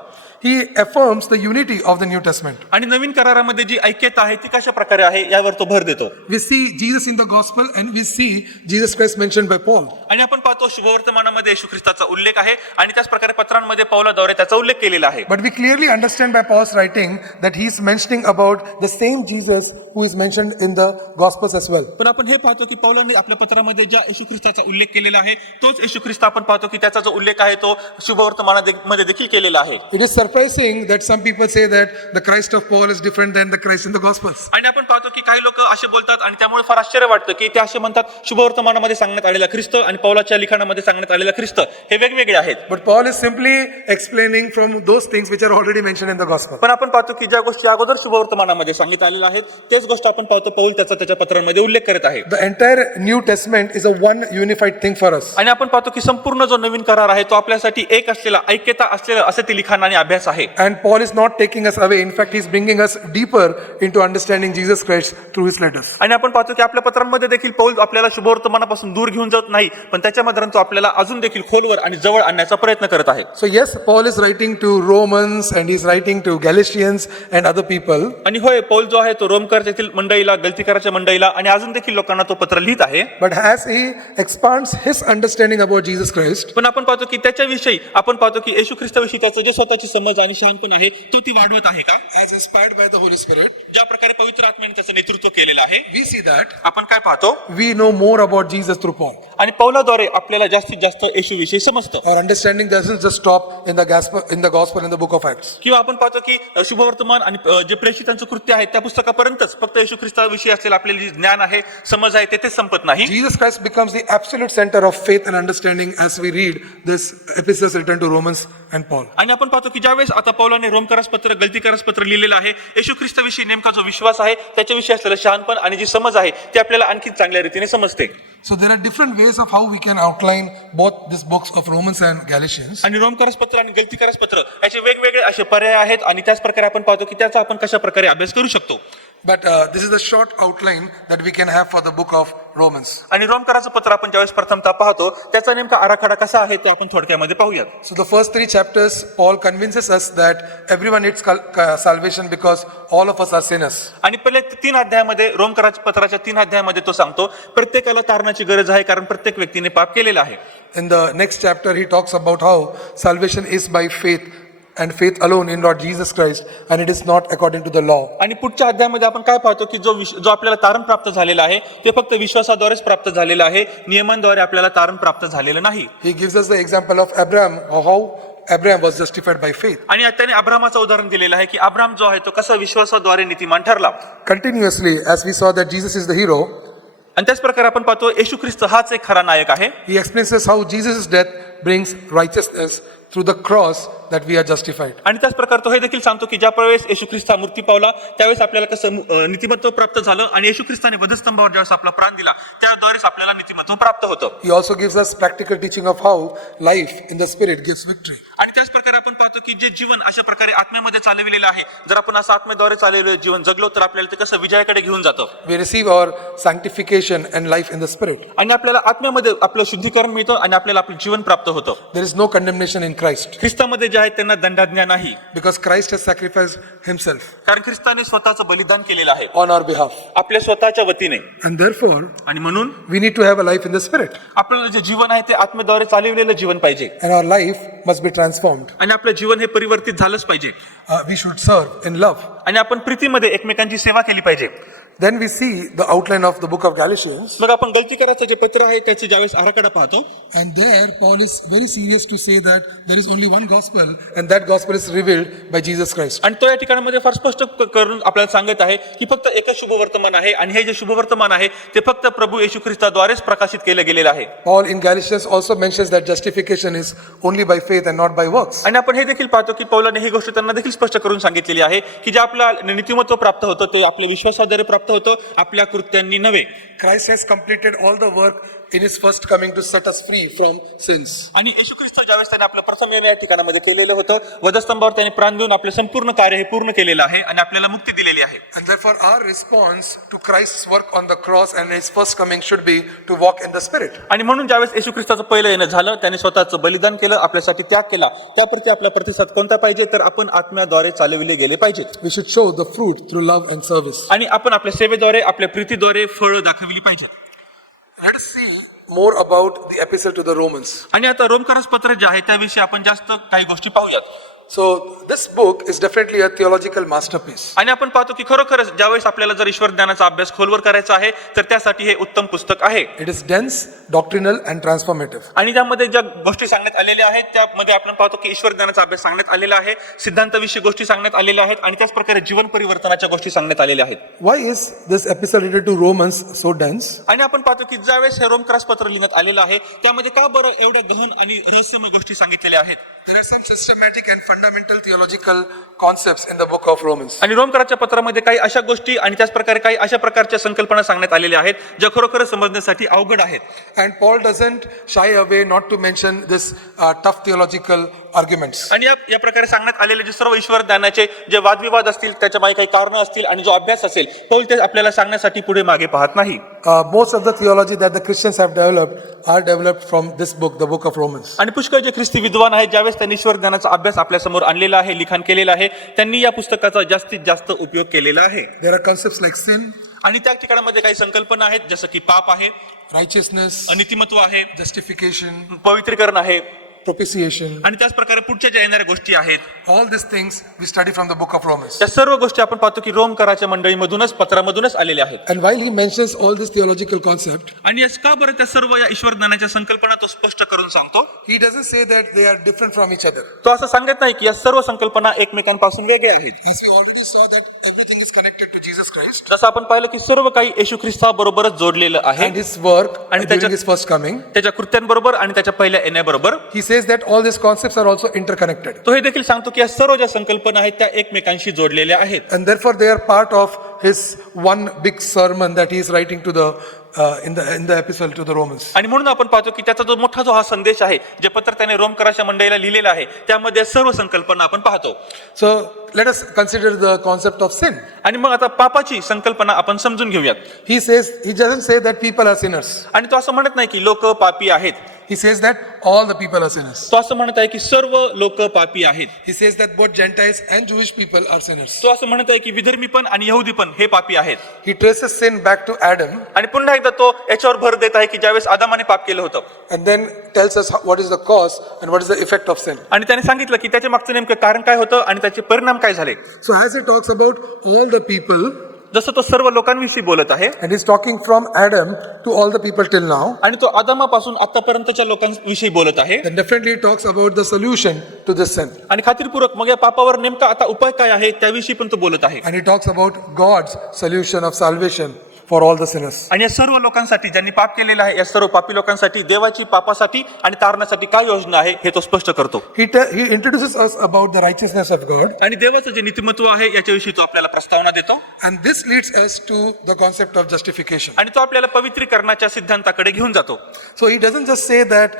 He affirms the unity of the New Testament. आणि नवीन करारामध्ये जी ऐक्यता आहे ती कशा प्रकारे आहे यावर तो भर देतो. We see Jesus in the gospel and we see Jesus Christ mentioned by Paul. आणि आपण पाहतो शुभवर्तमानामध्ये येशू ख्रिस्ताचा उल्लेख आहे आणि त्याच प्रकारे पत्रांमध्ये पौलाद्वारे त्याचा उल्लेख केलेला आहे. But we clearly understand by Paul's writing that he is mentioning about the same Jesus who is mentioned in the Gospels as well. पण आपण हे पाहतो की पौलाने आपल्या पत्रामध्ये ज्या येशू ख्रिस्ताचा उल्लेख केलेला आहे तोच येशू ख्रिस्त आपण पाहतो की त्याचा जो उल्लेख आहे तो शुभवर्तमानामध्ये देखील केलेला आहे. It is surprising that some people say that the Christ of Paul is different than the Christ in the Gospels. आणि आपण पाहतो की काही लोक असे बोलतात आणि त्यामुळे फार आश्चर्य वाटतं की ते असे म्हणतात शुभवर्तमानामध्ये सांगण्यात आलेला ख्रिस्त आणि पौलाच्या लिखाणामध्ये सांगण्यात आलेला ख्रिस्त हे वेगवेगळे आहेत. But Paul is simply explaining from those things which are already mentioned in the Gospel. पण आपण पाहतो की ज्या गोष्टी अगोदर शुभवर्तमानामध्ये सांगितल्या आलेल्या आहेत तेच गोष्ट आपण पाहतो पौल त्याच्या पत्रांमध्ये उल्लेख करत आहे. The entire New Testament is a one unified thing for us. आणि आपण पाहतो की संपूर्ण जो नवीन करार आहे तो आपल्यासाठी एक असलेला ऐक्यता असलेला असे ते लिखाण आणि अभ्यास आहे. And Paul is not taking us away. In fact, he is bringing us deeper into understanding Jesus Christ through his letters. आणि आपण पाहतो की आपल्या पत्रांमध्ये देखील पौल आपल्याला शुभवर्तमानापासून दूर घेऊन जात नाही पण त्याच्यामध्ये तो आपल्याला अजून देखील खोलवर आणि जवळ आणण्याचा प्रयत्न करत आहे. So yes, Paul is writing to Romans and he is writing to Galatians and other people. आणि होय पौल जो आहे तो रोमकराच्या मंडळीला गलतीकराच्या मंडळीला आणि अजून देखील लोकांना तो पत्र लिहित आहे. But as he expands his understanding about Jesus Christ, पण आपण पाहतो की त्याच्याविषयी आपण पाहतो की येशू ख्रिस्ताविषयी त्याचं जे स्वतःची समज आणि शहाणपण आहे तो ती वाढवत आहे का. as inspired by the Holy Spirit, ज्या प्रकारे पवित्र आत्म्याने त्याचं नेतृत्व केलेलं आहे we see that आपण काय पाहतो we know more about Jesus through Paul. आणि पौलाद्वारे आपल्याला जास्तीत जास्त येशूविषयी समजतं. Our understanding doesn't just stop in the gospel in the book of Acts. किंवा आपण पाहतो की शुभवर्तमान आणि जे प्रेषितांचं कृत्य आहे त्या पुस्तकापर्यंतच फक्त येशू ख्रिस्ताविषयी असलेलं आपले जे ज्ञान आहे समज आहे तेच संपत नाही. Jesus Christ becomes the absolute center of faith and understanding as we read this epistles written to Romans and Paul. आणि आपण पाहतो की ज्यावेळेस आता पौलाने रोमकरासपत्र गलतीकरासपत्र लिहिलेलं आहे येशू ख्रिस्ताविषयी नेमका जो विश्वास आहे त्याच्याविषयी असलेलं शहाणपण आणि जी समज आहे ती आपल्याला आणखी चांगल्या रीतीने समजते. So there are different ways of how we can outline both these books of Romans and Galatians. आणि रोमकरासपत्र आणि गलतीकरासपत्र याचे वेगवेगळे असे पर्याय आहेत आणि त्याच प्रकारे आपण पाहतो की त्याचा आपण कशा प्रकारे अभ्यास करू शकतो. But this is the short outline that we can have for the book of Romans. आणि रोमकराचं पत्र आपण ज्यावेळेस प्रथमतः पाहतो त्याचा नेमका आराखडा कसा आहे ते आपण थोडक्यामध्ये पाहूयात. So the first 3 chapters, Paul convinces us that everyone needs salvation because all of us are sinners. आणि पहिले 3 अध्यायामध्ये रोमकराच्या पत्राच्या 3 अध्यायामध्ये तो सांगतो प्रत्येकाला तारणाची गरज आहे कारण प्रत्येक व्यक्तीने पाप केलेला आहे. In the next chapter, he talks about how salvation is by faith and faith alone in Lord Jesus Christ, and it is not according to the law. आणि पुढच्या अध्यायामध्ये आपण काय पाहतो की जो आपल्याला तारण प्राप्त झालेला आहे ते फक्त विश्वासाद्वारेच प्राप्त झालेलं आहे नियमांद्वारे आपल्याला तारण प्राप्त झालेलं नाही. He gives us the example of Abraham, how Abraham was justified by faith. आणि त्याने अब्रामाचं उदाहरण दिलेलं आहे की अब्राम जो आहे तो कसा विश्वासाद्वारे नीतिमान ठरला. Continuously, as we saw that Jesus is the hero, आणि त्याच प्रकारे आपण पाहतो येशू ख्रिस्त हाच एक खरा नायक आहे. he explains us how Jesus' death brings righteousness through the cross that we are justified. आणि त्याच प्रकारे तो हे देखील सांगतो की ज्या वेळेस येशू ख्रिस्ता मृत्यू पावला त्यावेळेस आपल्याला कसं नीतिमत्व प्राप्त झालं आणि येशू ख्रिस्ताने वधस्तंभावर ज्यावेळेस आपला प्राण दिला त्याद्वारेच आपल्याला नीतिमत्व प्राप्त होतं. He also gives us practical teaching of how life in the spirit gives victory. आणि त्याच प्रकारे आपण पाहतो की जे जीवन अशा प्रकारे आत्म्यामध्ये चालविलेलं आहे जर आपण असं आत्म्याद्वारे चालवलेलं जीवन जगलो तर आपल्याला ते कसं विजयाकडे घेऊन जातं. We receive our sanctification and life in the spirit. आणि आपल्याला आत्म्यामध्ये आपलं शुद्धीकरण मिळतं आणि आपल्याला आपलं जीवन प्राप्त होतं. There is no condemnation in Christ ख्रिस्तामध्ये जे आहेत त्यांना दंडाज्ञा नाही because Christ has sacrificed himself कारण ख्रिस्ताने स्वतःचं बलिदान केलेलं आहे on our behalf. आपल्या स्वतःच्या वतीने. And therefore, आणि म्हणून we need to have a life in the spirit. आपल्याला जे जीवन आहे ते आत्म्याद्वारे चालवलेलं जीवन पाहिजे And our life must be transformed. आणि आपलं जीवन हे परिवर्तित झालंच पाहिजे We should serve in love. आणि आपण प्रीतीमध्ये एकमेकांची सेवा केली पाहिजे. Then we see the outline of the book of Galatians. मग आपण गलतीकराचं जे पत्र आहे त्याचे ज्यावेळेस आराखडा पाहतो And there, Paul is very serious to say that there is only one gospel, and that gospel is revealed by Jesus Christ. आणि तो या ठिकाणामध्ये फार स्पष्ट करून आपल्याला सांगत आहे की फक्त एकच शुभवर्तमान आहे आणि हे जे शुभवर्तमान आहे ते फक्त प्रभू येशू ख्रिस्ताद्वारेच प्रकाशित केलं गेलेलं आहे. Paul in Galatians also mentions that justification is only by faith and not by works. आणि आपण हे देखील पाहतो की पौलाने ही गोष्ट त्यांना देखील स्पष्ट करून सांगितलेली आहे की जे आपलं नीतिमत्व प्राप्त होतं ते आपल्या विश्वासाद्वारे प्राप्त होतं आपल्या कृत्यांनी नव्हे. Christ has completed all the work in his first coming to set us free from sins. आणि येशू ख्रिस्त ज्यावेळेस त्याने आपलं प्रथम येणं या ठिकाणामध्ये केलेलं होतं वधस्तंभावर त्याने प्राण देऊन आपलं संपूर्ण कार्य हे पूर्ण केलेलं आहे आणि आपल्याला मुक्ती दिलेली आहे. And therefore our response to Christ's work on the cross and his first coming should be to walk in the spirit. आणि म्हणून ज्यावेळेस येशू ख्रिस्ताचं पहिलं येणं झालं त्याने स्वतःचं बलिदान केलं आपल्यासाठी त्याग केला त्याप्रती आपला प्रतिसाद कोणता पाहिजे तर आपण आत्म्याद्वारे चालविले गेले पाहिजेत. We should show the fruit through love and service. आणि आपण आपल्या सेवेद्वारे आपल्या प्रीतीद्वारे फळं दाखविली पाहिजेत. Let us see more about the epistle to the Romans. आणि आता रोमकरास पत्र जे आहे त्याविषयी आपण जास्त काही गोष्टी पाहूयात. So this book is definitely a theological masterpiece. आणि आपण पाहतो की खरोखरच ज्यावेळेस आपल्याला जर ईश्वर ज्ञानाचा अभ्यास खोलवर करायचा आहे तर त्यासाठी हे उत्तम पुस्तक आहे. It is dense, doctrinal and transformative. आणि त्यामध्ये ज्या गोष्टी सांगण्यात आलेल्या आहेत त्यामध्ये आपण पाहतो की ईश्वर ज्ञानाचा अभ्यास सांगण्यात आलेला आहे सिद्धांताविषयी गोष्टी सांगण्यात आलेल्या आहेत आणि त्याच प्रकारे जीवन परिवर्तनाच्या गोष्टी सांगण्यात आलेल्या आहेत. Why is this epistle related to Romans so dense? आणि आपण पाहतो की ज्यावेळेस हे रोमकरास पत्र लिहिण्यात आलेलं आहे त्यामध्ये का बरं एवढ्या गहन आणि रहस्यमय गोष्टी सांगितलेल्या आहेत. There are some systematic and fundamental theological concepts in the book of Romans. आणि रोमकराच्या पत्रामध्ये काही अशा गोष्टी आणि त्याच प्रकारे काही अशा प्रकारच्या संकल्पना सांगण्यात आलेल्या आहेत ज्या खरोखर समजण्यासाठी अवघड आहेत. And Paul doesn't shy away not to mention this tough theological arguments. आणि या प्रकारे सांगण्यात आलेले जे सर्व ईश्वर ज्ञानाचे जे वादविवाद असतील त्याच्या मागे काही कारणं असतील आणि जो अभ्यास असेल पौल ते आपल्याला सांगण्यासाठी पुढे मागे पाहत नाही. Most of the theology that the Christians have developed are developed from this book, the book of Romans. आणि पुष्कळ जे ख्रिस्ती विद्वान आहेत ज्यावेळेस त्यांनी ईश्वर ज्ञानाचा अभ्यास आपल्या समोर आणलेला आहे लिखाण केलेलं आहे त्यांनी या पुस्तकाचा जास्तीत जास्त उपयोग केलेला आहे. There are concepts like sin, आणि त्या ठिकाणामध्ये काही संकल्पना आहेत जसं की पाप आहे righteousness, नीतिमत्व आहे justification, पवित्रीकरण आहे propitiation. आणि त्याच प्रकारे पुढच्या ज्या येणाऱ्या गोष्टी आहेत All these things we study from the book of Romans. त्या सर्व गोष्टी आपण पाहतो की रोमकराच्या मंडळीमधूनच पत्रामधूनच आलेल्या आहेत. And while he mentions all this theological concept, आणि याच का बरं त्या सर्व या ईश्वर ज्ञानाच्या संकल्पना तो स्पष्ट करून सांगतो. he doesn't say that they are different from each other. तो असं सांगत नाही की या सर्व संकल्पना एकमेकांपासून वेगळ्या आहेत. As we already saw that everything is connected to Jesus Christ जसं आपण पाहिलं की सर्व काही येशू ख्रिस्ताबरोबरच जोडलेलं आहे and his work आणि during his first coming. त्याच्या कृत्यांबरोबर आणि त्याच्या पहिल्या येण्याबरोबर. He says that all these concepts are also interconnected. तो हे देखील सांगतो की या सर्व ज्या संकल्पना आहेत त्या एकमेकांशी जोडलेल्या आहेत. And therefore they are part of his one big sermon that he is writing to the in the epistle to the Romans. आणि म्हणून आपण पाहतो की त्याचा जो मोठा जो हा संदेश आहे जे पत्र त्याने रोमकराच्या मंडळीला लिहिलेलं आहे त्यामध्ये सर्व संकल्पना आपण पाहतो. So let us consider the concept of sin. आणि मग आता पापाची संकल्पना आपण समजून घेऊयात. He doesn't say that people are sinners. आणि तो असं म्हणत नाही की लोक पापी आहेत. He says that all the people are sinners. तो असं म्हणत आहे की सर्व लोक पापी आहेत. He says that both Gentiles and Jewish people are sinners. तो असं म्हणत आहे की विधर्मी पण आणि यहुदी पण हे पापी आहेत. He traces sin back to Adam आणि पुन्हा एकदा तो याच्यावर भर देत आहे की ज्यावेळेस आदामाने पाप केलं होतं and then tells us what is the cause and what is the effect of sin. आणि त्याने सांगितलं की त्याच्या मागचं नेमकं कारण काय होतं आणि त्याचे परिणाम काय झाले. So as he talks about all the people, जसं तो सर्व लोकांविषयी बोलत आहे and he's talking from Adam to all the people till now, आणि तो आदामापासून आतापर्यंतच्या लोकांविषयी बोलत आहे. then definitely he talks about the solution to this sin. आणि खात्रीपूर्वक मग या पापावर नेमका आता उपाय काय आहे त्याविषयी पण तो बोलत आहे. And he talks about God's solution of salvation for all the sinners. आणि या सर्व लोकांसाठी ज्यांनी पाप केलेलं आहे, या सर्व पापी लोकांसाठी देवाची पापासाठी आणि तारणासाठी काय योजना आहे हे तो स्पष्ट करतो. He introduces us about the righteousness of God, आणि देवाचं जे नीतिमत्व आहे याच्याविषयी तो आपल्याला प्रस्तावना देतो. and this leads us to the concept of justification. आणि तो आपल्याला पवित्रीकरणाच्या सिद्धांताकडे घेऊन जातो. So he doesn't just say that,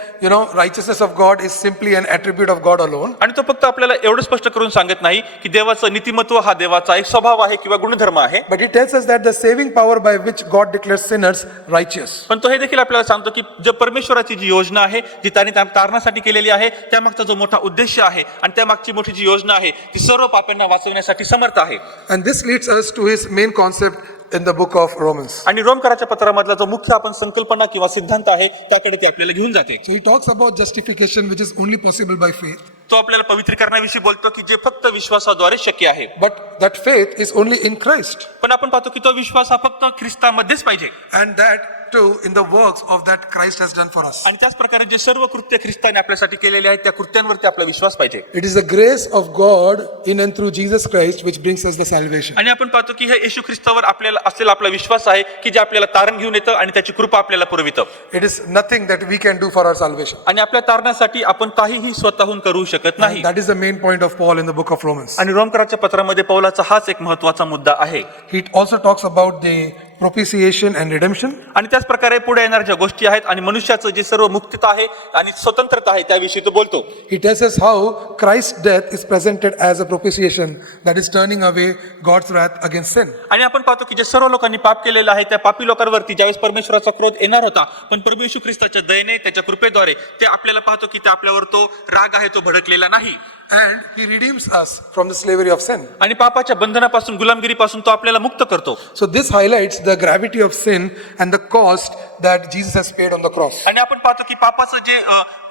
righteousness of God is simply an attribute of God alone, आणि तो फक्त आपल्याला एवढं स्पष्ट करून सांगत नाही की देवाचं नीतिमत्व हा देवाचा एक स्वभाव आहे किंवा गुणधर्म आहे, but he tells us that the saving power by which God declares sinners righteous. पण तो हे देखील आपल्याला सांगतो की जे परमेश्वराची जी योजना आहे जी त्याने तारणासाठी केलेली आहे त्यामागचा जो मोठा उद्देश आहे आणि त्यामागची मोठी जी योजना आहे ती सर्व पाप्यांना वाचवण्यासाठी समर्थ आहे. And this leads us to his main concept in the book of Romans. आणि रोमकराच्या पत्रामधला जो मुख्य आपण संकल्पना किंवा सिद्धांत आहे त्याकडे ते आपल्याला घेऊन जाते. So he talks about justification, which is only possible by faith. तो आपल्याला पवित्रीकरणाविषयी बोलतो की जे फक्त विश्वासाद्वारे शक्य आहे. But that faith is only in Christ. पण आपण पाहतो की तो विश्वास हा फक्त ख्रिस्तामध्येच पाहिजे. And that too in the works of that Christ has done for us. आणि त्याच प्रकारे जे सर्व कृत्य ख्रिस्ताने आपल्यासाठी केलेले आहेत त्या कृत्यांवरती आपला विश्वास पाहिजे. It is the grace of God in and through Jesus Christ which brings us the salvation. आणि आपण पाहतो की हे येशू ख्रिस्तावर आपल्याला असलेला आपला विश्वास आहे की जे आपल्याला तारण घेऊन येतं आणि त्याची कृपा आपल्याला पुरवितं. It is nothing that we can do for our salvation. आणि आपल्या तारणासाठी आपण काहीही स्वतःहून करू शकत नाही. And that is the main point of Paul in the book of Romans. आणि रोमकराच्या पत्रामध्ये पौलाचा हाच एक महत्वाचा मुद्दा आहे. He also talks about the propitiation and redemption. आणि त्याच प्रकारे पुढे येणाऱ्या ज्या गोष्टी आहेत आणि मनुष्याचं जे सर्व मुक्तता आहे आणि स्वतंत्रता आहे त्याविषयी तो बोलतो. He tells us how Christ's death is presented as a propitiation that is turning away God's wrath against sin. आणि आपण पाहतो की जे सर्व लोकांनी पाप केलेलं आहे त्या पापी लोकांवरती ज्यावेळेस परमेश्वराचा क्रोध येणार होता, पण प्रभू येशू ख्रिस्ताच्या दयेने त्याच्या कृपेद्वारे ते आपल्याला पाहतो की ते आपल्यावर तो राग आहे तो भडकलेला नाही. And he redeems us from the slavery of sin. आणि पापाच्या बंधनापासून गुलामगिरीपासून तो आपल्याला मुक्त करतो. So this highlights the gravity of sin and the cost that Jesus has paid on the cross. आणि आपण पाहतो की पापाचं जे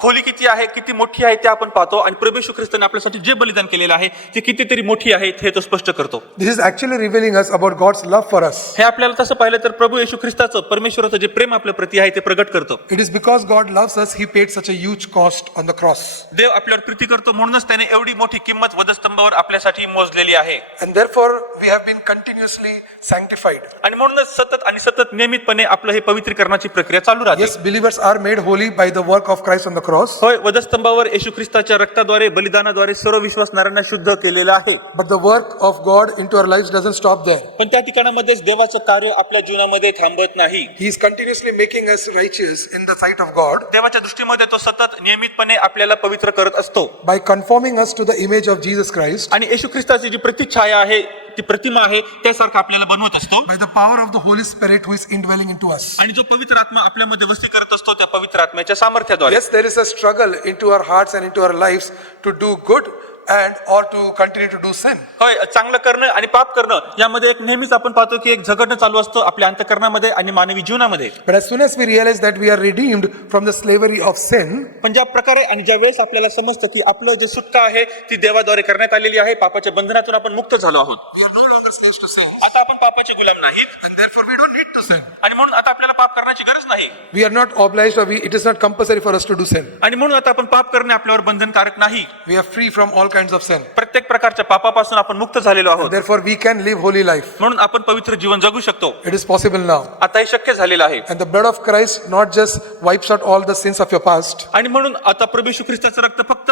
खोली किती आहे किती मोठी आहे ते आपण पाहतो आणि प्रभू येशू ख्रिस्ताने आपल्यासाठी जे बलिदान केलेलं आहे ते कितीतरी मोठी आहे हे तो स्पष्ट करतो. This is actually revealing us about God's love for us. हे आपल्याला तसं पाहिलं तर प्रभू येशू ख्रिस्ताचं परमेश्वराचं जे प्रेम आपल्या प्रती आहे ते प्रगट करतं. It is because God loves us, he paid such a huge cost on the cross. देव आपल्यावर प्रीती करतो म्हणूनच त्याने एवढी मोठी किंमत वधस्तंभावर आपल्यासाठी मोजलेली आहे. And therefore we have been continuously sanctified. आणि म्हणूनच सतत आणि सतत नियमितपणे आपलं हे पवित्रीकरणाची प्रक्रिया चालू राहते. Yes, believers are made holy by the work of Christ on the cross. होय, वधस्तंभावर येशू ख्रिस्ताच्या रक्ताद्वारे बलिदानाद्वारे सर्व विश्वासणाऱ्यांना शुद्ध केलेलं आहे. But the work of God into our lives doesn't stop there. पण त्या ठिकाणामध्येच देवाचं कार्य आपल्या जीवनामध्ये थांबत नाही. He is continuously making us righteous in the sight of God देवाच्या दृष्टीमध्ये तो सतत नियमितपणे आपल्याला पवित्र करत असतो. by conforming us to the image of Jesus Christ आणि येशू ख्रिस्ताची जी प्रतिछाया आहे ती प्रतिमा आहे त्यासारखं आपल्याला बनवत असतो. by the power of the Holy Spirit who is indwelling into us. आणि जो पवित्र आत्मा आपल्यामध्ये वस्ती करत असतो त्या पवित्र आत्म्याच्या सामर्थ्याद्वारे. Yes, there is a struggle into our hearts and into our lives to do good and or to continue to do sin. होय, चांगलं करणं आणि पाप करणं यामध्ये एक नेहमीच आपण पाहतो की एक झगडणं चालू असतं आपल्या अंतःकरणामध्ये आणि मानवी जीवनामध्ये. But as soon as we realize that we are redeemed from the slavery of sin, पण ज्या प्रकारे आणि ज्या वेळेस आपल्याला समजतं की आपलं जे सुटका आहे ती देवाद्वारे करण्यात आलेली आहे, पापाच्या बंधनातून आपण मुक्त झालो आहोत. we are no longer slaves to sin, आता आपण पापाचे गुलाम नाहीत and therefore we don't need to sin. आणि म्हणून आता आपल्याला पाप करण्याची गरज नाही. We are not obliged or it is not compulsory for us to do sin. आणि म्हणून आता आपण पाप करणे आपल्यावर बंधनकारक नाही. We are free from all kinds of sin. प्रत्येक प्रकारच्या पापापासून आपण मुक्त झालेलो आहोत. Therefore we can live holy life. म्हणून आपण पवित्र जीवन जगू शकतो. It is possible now. आता हे शक्य झालेलं आहे. And the blood of Christ not just wipes out all the sins of your past, आणि म्हणून आता प्रभू येशू ख्रिस्ताचं रक्त फक्त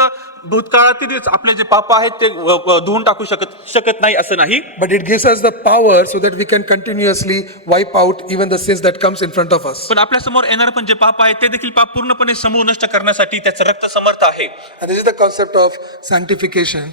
भूतकाळातीलच आपले जे पाप आहेत ते धुवून टाकू शकत नाही असं नाही. but it gives us the power so that we can continuously wipe out even the sins that comes in front of us. पण आपल्या समोर येणारं पण जे पाप आहे ते देखील पाप पूर्णपणे समूळ नष्ट करण्यासाठी त्याचं रक्त समर्थ आहे. And this is the concept of sanctification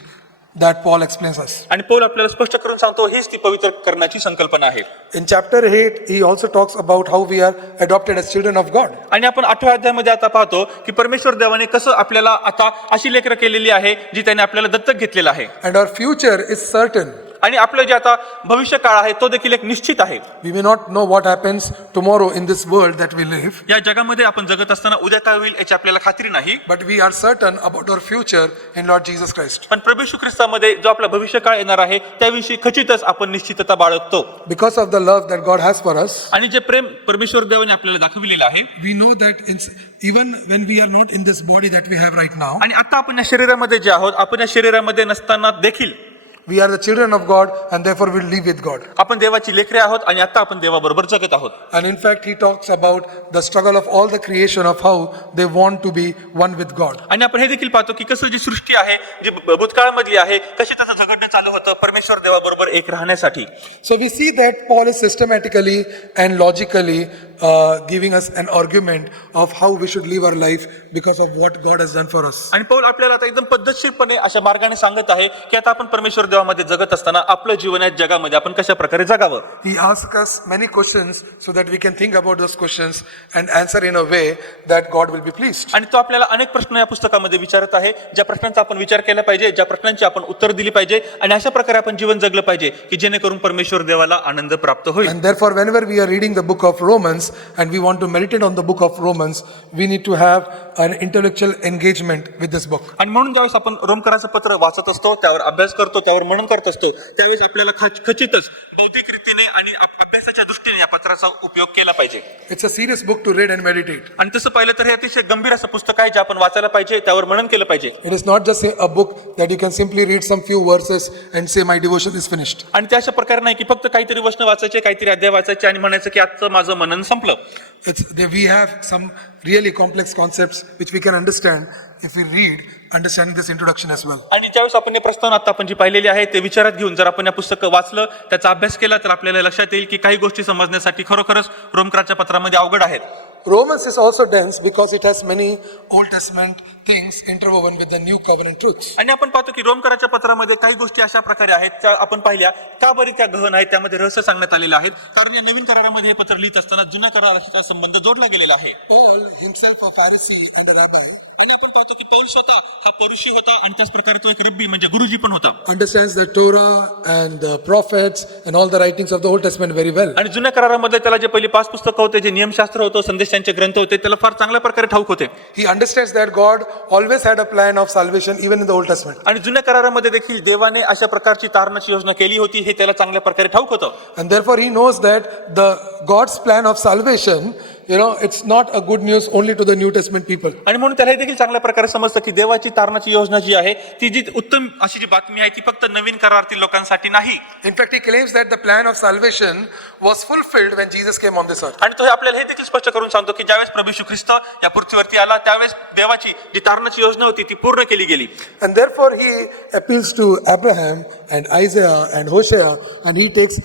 that Paul explains us. आणि पौल आपल्याला स्पष्ट करून सांगतो हीच ती पवित्र करण्याची संकल्पना आहे. In chapter 8, he also talks about how we are adopted as children of God. आणि आपण 8व्या अध्यायामध्ये आता पाहतो की परमेश्वर देवाने कसं आपल्याला आता अशी लेकरं केलेली आहे जी त्याने आपल्याला दत्तक घेतलेलं आहे. And our future is certain. आणि आपलं जे आता भविष्य काळ आहे तो देखील एक निश्चित आहे. We may not know what happens tomorrow in this world that we live, या जगामध्ये आपण जगत असताना उद्या काय होईल याची आपल्याला खात्री नाही. but we are certain about our future in Lord Jesus Christ. पण प्रभू येशू ख्रिस्तामध्ये जो आपला भविष्य काळ येणार आहे त्याविषयी खचितच आपण निश्चितता बाळगतो. Because of the love that God has for us, आणि जे प्रेम परमेश्वर देवाने आपल्याला दाखविलेलं आहे, we know that even when we are not in this body that we have right now, आणि आता आपण या शरीरामध्ये जे आहोत आपण या शरीरामध्ये नसताना देखील we are the children of God and therefore we live with God. आपण देवाची लेकरे आहोत आणि आता आपण देवाबरोबर जगत आहोत. And in fact, he talks about the struggle of all the creation of how they want to be one with God. आणि आपण हे देखील पाहतो की कसं जी सृष्टी आहे जी भूतकाळामधली आहे कशी त्याचं झगडणं चालू होतं परमेश्वर देवाबरोबर एक राहण्यासाठी. So we see that Paul is systematically and logically giving us an argument of how we should live our life because of what God has done for us. आणि पौल आपल्याला आता एकदम पद्धतशीरपणे अशा मार्गाने सांगत आहे की आता आपण परमेश्वर देवामध्ये जगत असताना आपलं जीवन या जगामध्ये आपण कशा प्रकारे जगावं. He asks us many questions so that we can think about those questions and answer in a way that God will be pleased. आणि तो आपल्याला अनेक प्रश्न या पुस्तकामध्ये विचारत आहे ज्या प्रश्नांचा आपण विचार केला पाहिजे ज्या प्रश्नांची आपण उत्तर दिली पाहिजे आणि अशा प्रकारे आपण जीवन जगलं पाहिजे की जेणेकरून परमेश्वर देवाला आनंद प्राप्त होईल. And therefore, whenever we are reading the book of Romans and we want to meditate on the book of Romans, we need to have an intellectual engagement with this book. आणि म्हणून ज्यावेळेस आपण रोमकराचं पत्र वाचत असतो त्यावर अभ्यास करतो त्यावर मनन करत असतो त्यावेळेस आपल्याला खचितच बौद्धिक रीतीने आणि अभ्यासाच्या दृष्टीने या पत्राचा उपयोग केला पाहिजे. It's a serious book to read and meditate. आणि तसं पाहिलं तर हे अतिशय गंभीर असं पुस्तक आहे जे आपण वाचायला पाहिजे त्यावर मनन केलं पाहिजे. It is not just a book that you can simply read some few verses and say my devotion is finished. आणि त्या अशा प्रकारे नाही की फक्त काहीतरी वचन वाचायचे काहीतरी अध्याय वाचायचे आणि म्हणायचं की आजचं माझं मनन संपलं. We have some really complex concepts which we can understand if we read understanding this introduction as well. आणि ज्यावेळेस आपण हे प्रस्तावना आता आपण जी पाहिलेली आहे ते विचारात घेऊन जर आपण या पुस्तक वाचलं त्याचा अभ्यास केला तर आपल्याला लक्षात येईल की काही गोष्टी समजण्यासाठी खरोखरच रोमकराच्या पत्रामध्ये अवघड आहेत. Romans is also dense because it has many Old Testament things interwoven with the New Covenant truths. आणि आपण पाहतो की रोमकराच्या पत्रामध्ये काही गोष्टी अशा प्रकारे आहेत त्या आपण पाहिल्या का बरी त्या गहन आहेत त्यामध्ये रहस्य सांगण्यात आलेलं आहे कारण या नवीन करारामध्ये हे पत्र लिहित असताना जुन्या कराराचा संबंध जोडला गेलेला आहे. Paul himself a Pharisee and a rabbi आणि आपण पाहतो की पौल स्वतः हा परुषी होता आणि त्याच प्रकारे तो एक रब्बी म्हणजे गुरुजी पण होता. understands the Torah and the prophets and all the writings of the Old Testament very well. आणि जुन्या करारामध्ये त्याला जे पहिली 5 पुस्तकं होते जे नियमशास्त्र होतं संदेशांचे ग्रंथ होते त्याला फार चांगल्या प्रकारे ठाऊक होते. He understands that God always had a plan of salvation even in the Old Testament. आणि जुन्या करारामध्ये देखील देवाने अशा प्रकारची तारणाची योजना केली होती हे त्याला चांगल्या प्रकारे ठाऊक होतं. And therefore he knows that the God's plan of salvation, it's not a good news only to the New Testament people. आणि म्हणून त्याला हे देखील चांगल्या प्रकारे समजतं की देवाची तारणाची योजना जी आहे ती जी उत्तम अशी जी बातमी आहे ती फक्त नवीन करारातील लोकांसाठी नाही. In fact, he claims that the plan of salvation was fulfilled when Jesus came on this earth. आणि तो हे आपल्याला हे देखील स्पष्ट करून सांगतो की ज्यावेळेस प्रभू येशू ख्रिस्त या पृथ्वीवरती आला त्यावेळेस देवाची जी तारणाची योजना होती ती पूर्ण केली गेली. And therefore he appeals to Abraham and Isaiah and Hosea and he takes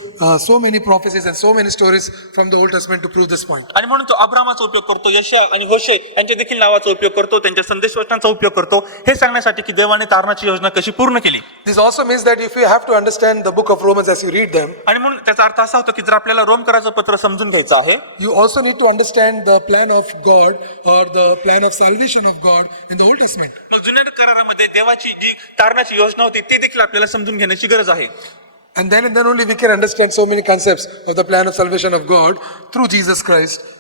so many prophecies and so many stories from the Old Testament to prove this point. आणि म्हणून तो अब्रामाचा उपयोग करतो यशया आणि होशे यांच्या देखील नावाचा उपयोग करतो त्यांच्या संदेशवचनांचा उपयोग करतो हे सांगण्यासाठी की देवाने तारणाची योजना कशी पूर्ण केली. This also means that if you have to understand the book of Romans as you read them, आणि म्हणून त्याचा अर्थ असा होतो की जर आपल्याला रोमकराचं पत्र समजून घ्यायचं आहे you also need to understand the plan of God or the plan of salvation of God in the Old Testament. मग जुन्या करारामध्ये देवाची जी तारणाची योजना होती ती देखील आपल्याला समजून घेण्याची गरज आहे. And then only we can understand so many concepts of the plan of salvation of God through Jesus Christ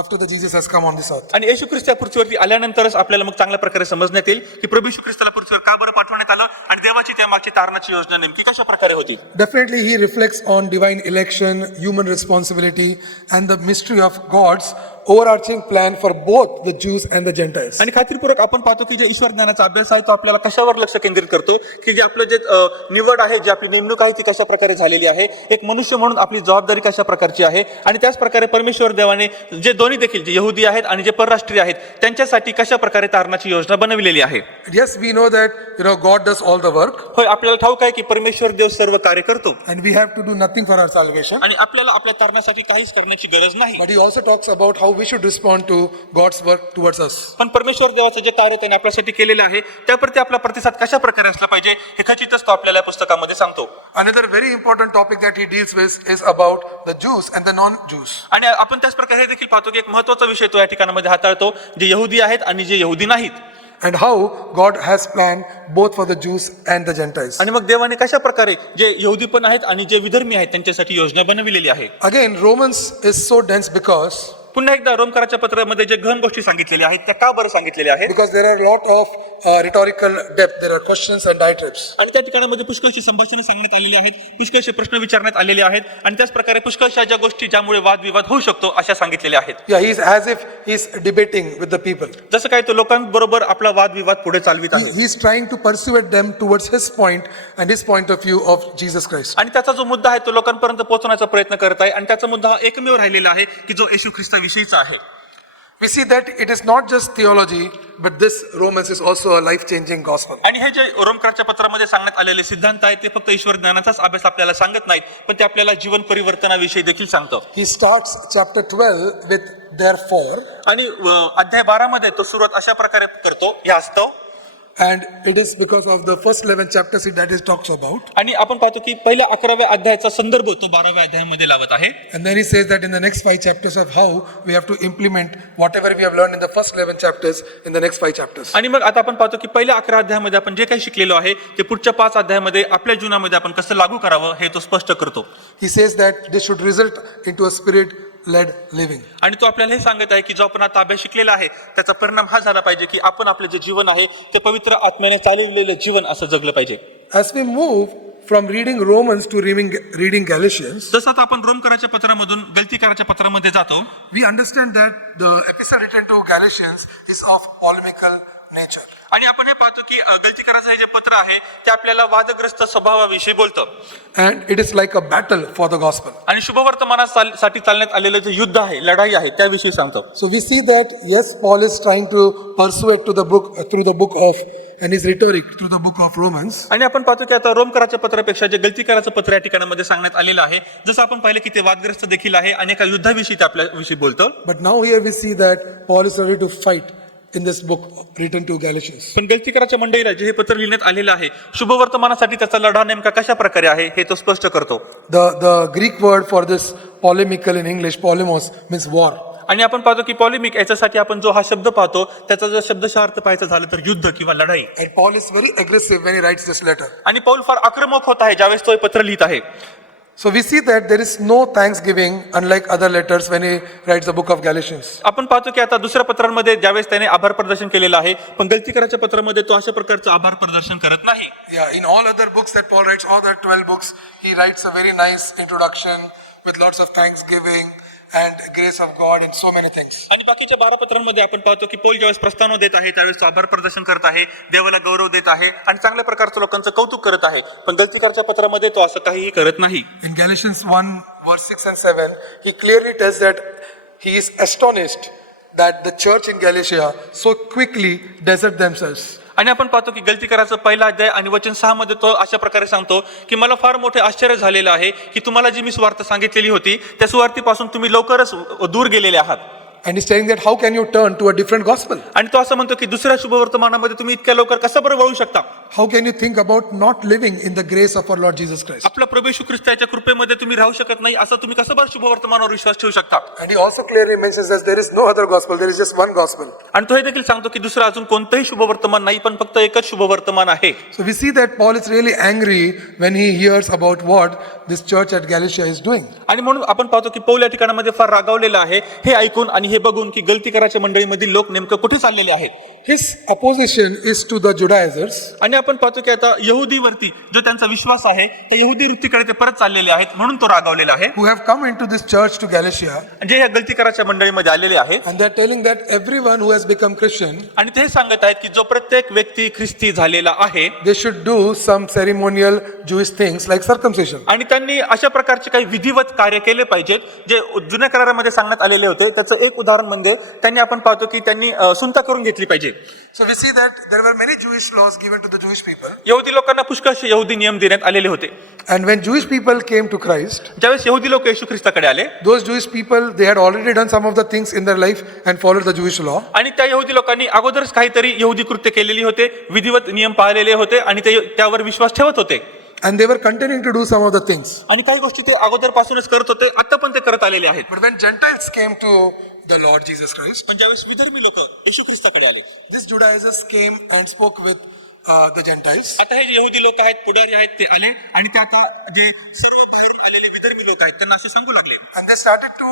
after the Jesus has come on this earth. आणि येशू ख्रिस्त या पृथ्वीवरती आल्यानंतरच आपल्याला मग चांगल्या प्रकारे समजण्यात येईल की प्रभू येशू ख्रिस्ताला पृथ्वीवर का बरं पाठवण्यात आलं आणि देवाची त्यामागची तारणाची योजना नेमकी कशा प्रकारे होती. Definitely he reflects on divine election, human responsibility and the mystery of God's overarching plan for both the Jews and the Gentiles. आणि खात्रीपूर्वक आपण पाहतो की जे ईश्वर ज्ञानाचा अभ्यास आहे तो आपल्याला कशावर लक्ष केंद्रित करतो की जे आपलं जे निवड आहे जी आपली नेमणूक आहे ती कशा प्रकारे झालेली आहे एक मनुष्य म्हणून आपली जबाबदारी कशा प्रकारची आहे आणि त्याच प्रकारे परमेश्वर देवाने जे दोन्ही देखील जे यहुदी आहेत आणि जे परराष्ट्रीय आहेत त्यांच्यासाठी कशा प्रकारे तारणाची योजना बनविलेली आहे. Yes, we know that God does all the work. होय आपल्याला ठाऊक आहे की परमेश्वर देव सर्व कार्य करतो And we have to do nothing for our salvation. आणि आपल्याला आपल्या तारणासाठी काहीच करण्याची गरज नाही. But he also talks about how we should respond to God's work towards us. पण परमेश्वर देवाचं जे कार्य त्याने आपल्यासाठी केलेलं आहे त्याप्रती आपला प्रतिसाद कशा प्रकारे असला पाहिजे हे खचितच तो आपल्याला या पुस्तकामध्ये सांगतो. Another very important topic that he deals with is about the Jews and the non-Jews. आणि आपण त्याच प्रकारे हे देखील पाहतो की एक महत्त्वाचा विषय तो या ठिकाणामध्ये हाताळतो जे यहुदी आहेत आणि जे यहुदी नाहीत. And how God has planned both for the Jews and the Gentiles. आणि मग देवाने कशा प्रकारे जे यहुदी पण आहेत आणि जे विधर्मी आहेत त्यांच्यासाठी योजना बनविलेली आहे. Again, Romans is so dense because पुन्हा एकदा रोमकराच्या पत्रामध्ये जे गहन गोष्टी सांगितलेल्या आहेत त्या का बरं सांगितलेल्या आहेत? Because there are a lot of rhetorical depth. There are questions and diatribes. आणि त्या ठिकाणामध्ये पुष्कळशी संभाषणं सांगण्यात आलेली आहेत, पुष्कळसे प्रश्न विचारण्यात आलेले आहेत आणि त्याच प्रकारे पुष्कळशा ज्या गोष्टी ज्यामुळे वादविवाद होऊ शकतो अशा सांगितलेल्या आहेत. Yeah, he's as if he's debating with the people. जसं काय तो लोकांबरोबर आपला वादविवाद पुढे चालवित आहे He's trying to persuade them towards his point and his point of view of Jesus Christ. आणि त्याचा जो मुद्दा आहे तो लोकांपर्यंत पोहोचवण्याचा प्रयत्न करत आहे आणि त्याचा मुद्दा हा एकमेव राहिलेला आहे की जो येशू ख्रिस्ताविषयीचा आहे. We see that it is not just theology, but this Romans is also a life-changing gospel. आणि हे जे रोमकराच्या पत्रामध्ये सांगण्यात आलेले सिद्धांत आहेत ते फक्त ईश्वर ज्ञानाचाच अभ्यास आपल्याला सांगत नाहीत, पण ते आपल्याला जीवन परिवर्तनाविषयी देखील सांगतं. He starts chapter 12 with therefore, आणि अध्याय 12 मध्ये तो सुरुवात अशा प्रकारे करतो, यास्तव. and it is because of the first 11 chapters that it talks about. आणि आपण पाहतो की पहिल्या 11व्या अध्यायाचा संदर्भ तो 12व्या अध्यायामध्ये लावत आहे. And then he says that in the next 5 chapters of how we have to implement whatever we have learned in the first 11 chapters in the next 5 chapters. आणि मग आता आपण पाहतो की पहिल्या 11 अध्यायामध्ये आपण जे काही शिकलेलो आहे ते पुढच्या 5 अध्यायामध्ये आपल्या जीवनामध्ये आपण कसं लागू करावं हे तो स्पष्ट करतो. He says that this should result into a spirit-led living. आणि तो आपल्याला हे सांगत आहे की जो आपण आता अभ्यास शिकलेला आहे त्याचा परिणाम हा झाला पाहिजे की आपण आपले जे जीवन आहे ते पवित्र आत्म्याने चालवलेलं जीवन असं जगलं पाहिजे. As we move from reading Romans to reading Galatians, जसं आता आपण रोमकराच्या पत्रामधून गलतीकाराच्या पत्रामध्ये जातो, we understand that the epistle written to Galatians is of polemical nature. आणि आपण हे पाहतो की गलतीकाराचं हे जे पत्र आहे ते आपल्याला वादग्रस्त स्वभावाविषयी बोलतं And it is like a battle for the gospel. आणि शुभवर्तमानासाठी चालण्यात आलेलं जे युद्ध आहे, लढाई आहे त्याविषयी सांगतो. So we see that, yes, Paul is trying to persuade to the book, through the book of, and his rhetoric through the book of Romans. आणि आपण पाहतो की आता रोमकराच्या पत्रापेक्षा जे गलतीकाराचं पत्र या ठिकाणामध्ये सांगण्यात आलेलं आहे, जसं आपण पाहिलं की ते वादग्रस्त देखील आहे आणि एका युद्धाविषयी ते आपल्याविषयी बोलतं. But now here we see that Paul is ready to fight in this book written to Galatians. पण गलतीकाराच्या मंडळीला जे हे पत्र लिहिण्यात आलेलं आहे शुभवर्तमानासाठी त्याचा लढा नेमका कशा प्रकारे आहे हे तो स्पष्ट करतो. The Greek word for this polemical in English, polemos, means war. आणि आपण पाहतो की पॉलिमिक याच्यासाठी आपण जो हा शब्द पाहतो त्याचा जर शब्दशः अर्थ पाहायचा झाला तर युद्ध किंवा लढाई. And Paul is very aggressive when he writes this letter. आणि पौल फार आक्रमक होत आहे ज्यावेळेस तो हे पत्र लिहित आहे. So we see that there is no thanksgiving unlike other letters when he writes the book of Galatians. आपण पाहतो की आता दुसऱ्या पत्रांमध्ये ज्यावेळेस त्याने आभार प्रदर्शन केलेलं आहे, पण गलतीकाराच्या पत्रामध्ये तो अशा प्रकारचं आभार प्रदर्शन करत नाही. Yeah, in all other books that Paul writes, all the 12 books, he writes a very nice introduction with lots of thanksgiving and grace of God and so many things. आणि बाकीच्या 12 पत्रांमध्ये आपण पाहतो की पौल ज्यावेळेस प्रस्तावना देत आहे त्यावेळेस तो आभार प्रदर्शन करत आहे, देवाला गौरव देत आहे आणि चांगल्या प्रकारचं लोकांचं कौतुक करत आहे. पण गलतीकाराच्या पत्रामध्ये तो असं काहीही करत नाही. In Galatians 1 verse 6 and 7, he clearly tells that he is astonished that the church in Galatia so quickly desert themselves. आणि आपण पाहतो की गलतीकाराचं पहिला अध्याय आणि वचन 6 मध्ये तो अशा प्रकारे सांगतो की मला फार मोठे आश्चर्य झालेलं आहे की तुम्हाला जी मी सुवार्थ सांगितलेली होती त्या सुवार्थीपासून तुम्ही लवकरच दूर गेलेले आहात. And he's telling that how can you turn to a different gospel? आणि तो असं म्हणतो की दुसऱ्या शुभवर्तमानामध्ये तुम्ही इतक्या लवकर कसं बरं वळू शकता? How can you think about not living in the grace of our Lord Jesus Christ? आपला प्रभू येशू ख्रिस्ताच्या कृपेमध्ये तुम्ही राहू शकत नाही असं तुम्ही कसं बरं शुभवर्तमानावर विश्वास ठेवू शकता? And he also clearly mentions that there is no other gospel, there is just one gospel. आणि तो हे देखील सांगतो की दुसरं अजून कोणतंही शुभवर्तमान नाही, पण फक्त एकच शुभवर्तमान आहे. So we see that Paul is really angry when he hears about what this church at Galatia is doing. आणि म्हणून आपण पाहतो की पौल या ठिकाणामध्ये फार रागावलेला आहे हे ऐकून आणि हे बघून की गलतीकाराच्या मंडळीमधील लोक नेमकं कुठे चाललेले आहेत. His opposition is to the Judaizers. आणि आपण पाहतो की आता यहुदीवरती जो त्यांचा विश्वास आहे त्या यहुदी वृत्तीकडे ते परत चाललेले आहेत म्हणून तो रागावलेला आहे. Who have come into this church to Galatia, जे या गलतीकाराच्या मंडळीमध्ये आलेले आहेत and they're telling that everyone who has become Christian, आणि ते सांगत आहेत की जो प्रत्येक व्यक्ती ख्रिस्ती झालेला आहे they should do some ceremonial Jewish things like circumcision. आणि त्यांनी अशा प्रकारचे काही विधिवत कार्य केले पाहिजेत जे जुन्या करारामध्ये सांगण्यात आलेले होते. त्याचं एक उदाहरण म्हणजे त्यांनी आपण पाहतो की त्यांनी सुंता करून घेतली पाहिजे. So we see that there were many Jewish laws given to the Jewish people. यहुदी लोकांना पुष्कळसे यहुदी नियम देण्यात आलेले होते. And when Jewish people came to Christ, ज्यावेळेस यहुदी लोक येशू ख्रिस्ताकडे आले those Jewish people, they had already done some of the things in their life and followed the Jewish law. आणि त्या यहुदी लोकांनी अगोदरच काहीतरी यहुदी कृत्य केलेली होते, विधिवत नियम पाळलेले होते आणि ते त्यावर विश्वास ठेवत होते. And they were continuing to do some of the things. आणि काही गोष्टी ते अगोदरपासूनच करत होते, आता पण ते करत आलेले आहेत. But when Gentiles came to the Lord Jesus Christ, पण ज्यावेळेस विधर्मी लोक येशू ख्रिस्ताकडे आले, these Judaizers came and spoke with the Gentiles. आता हे जे यहुदी लोक आहेत, पुढारी आहेत, ते आले आणि ते आता जे सर्व बाहेरून आलेले विधर्मी लोक आहेत त्यांना असे सांगू लागले. And they started to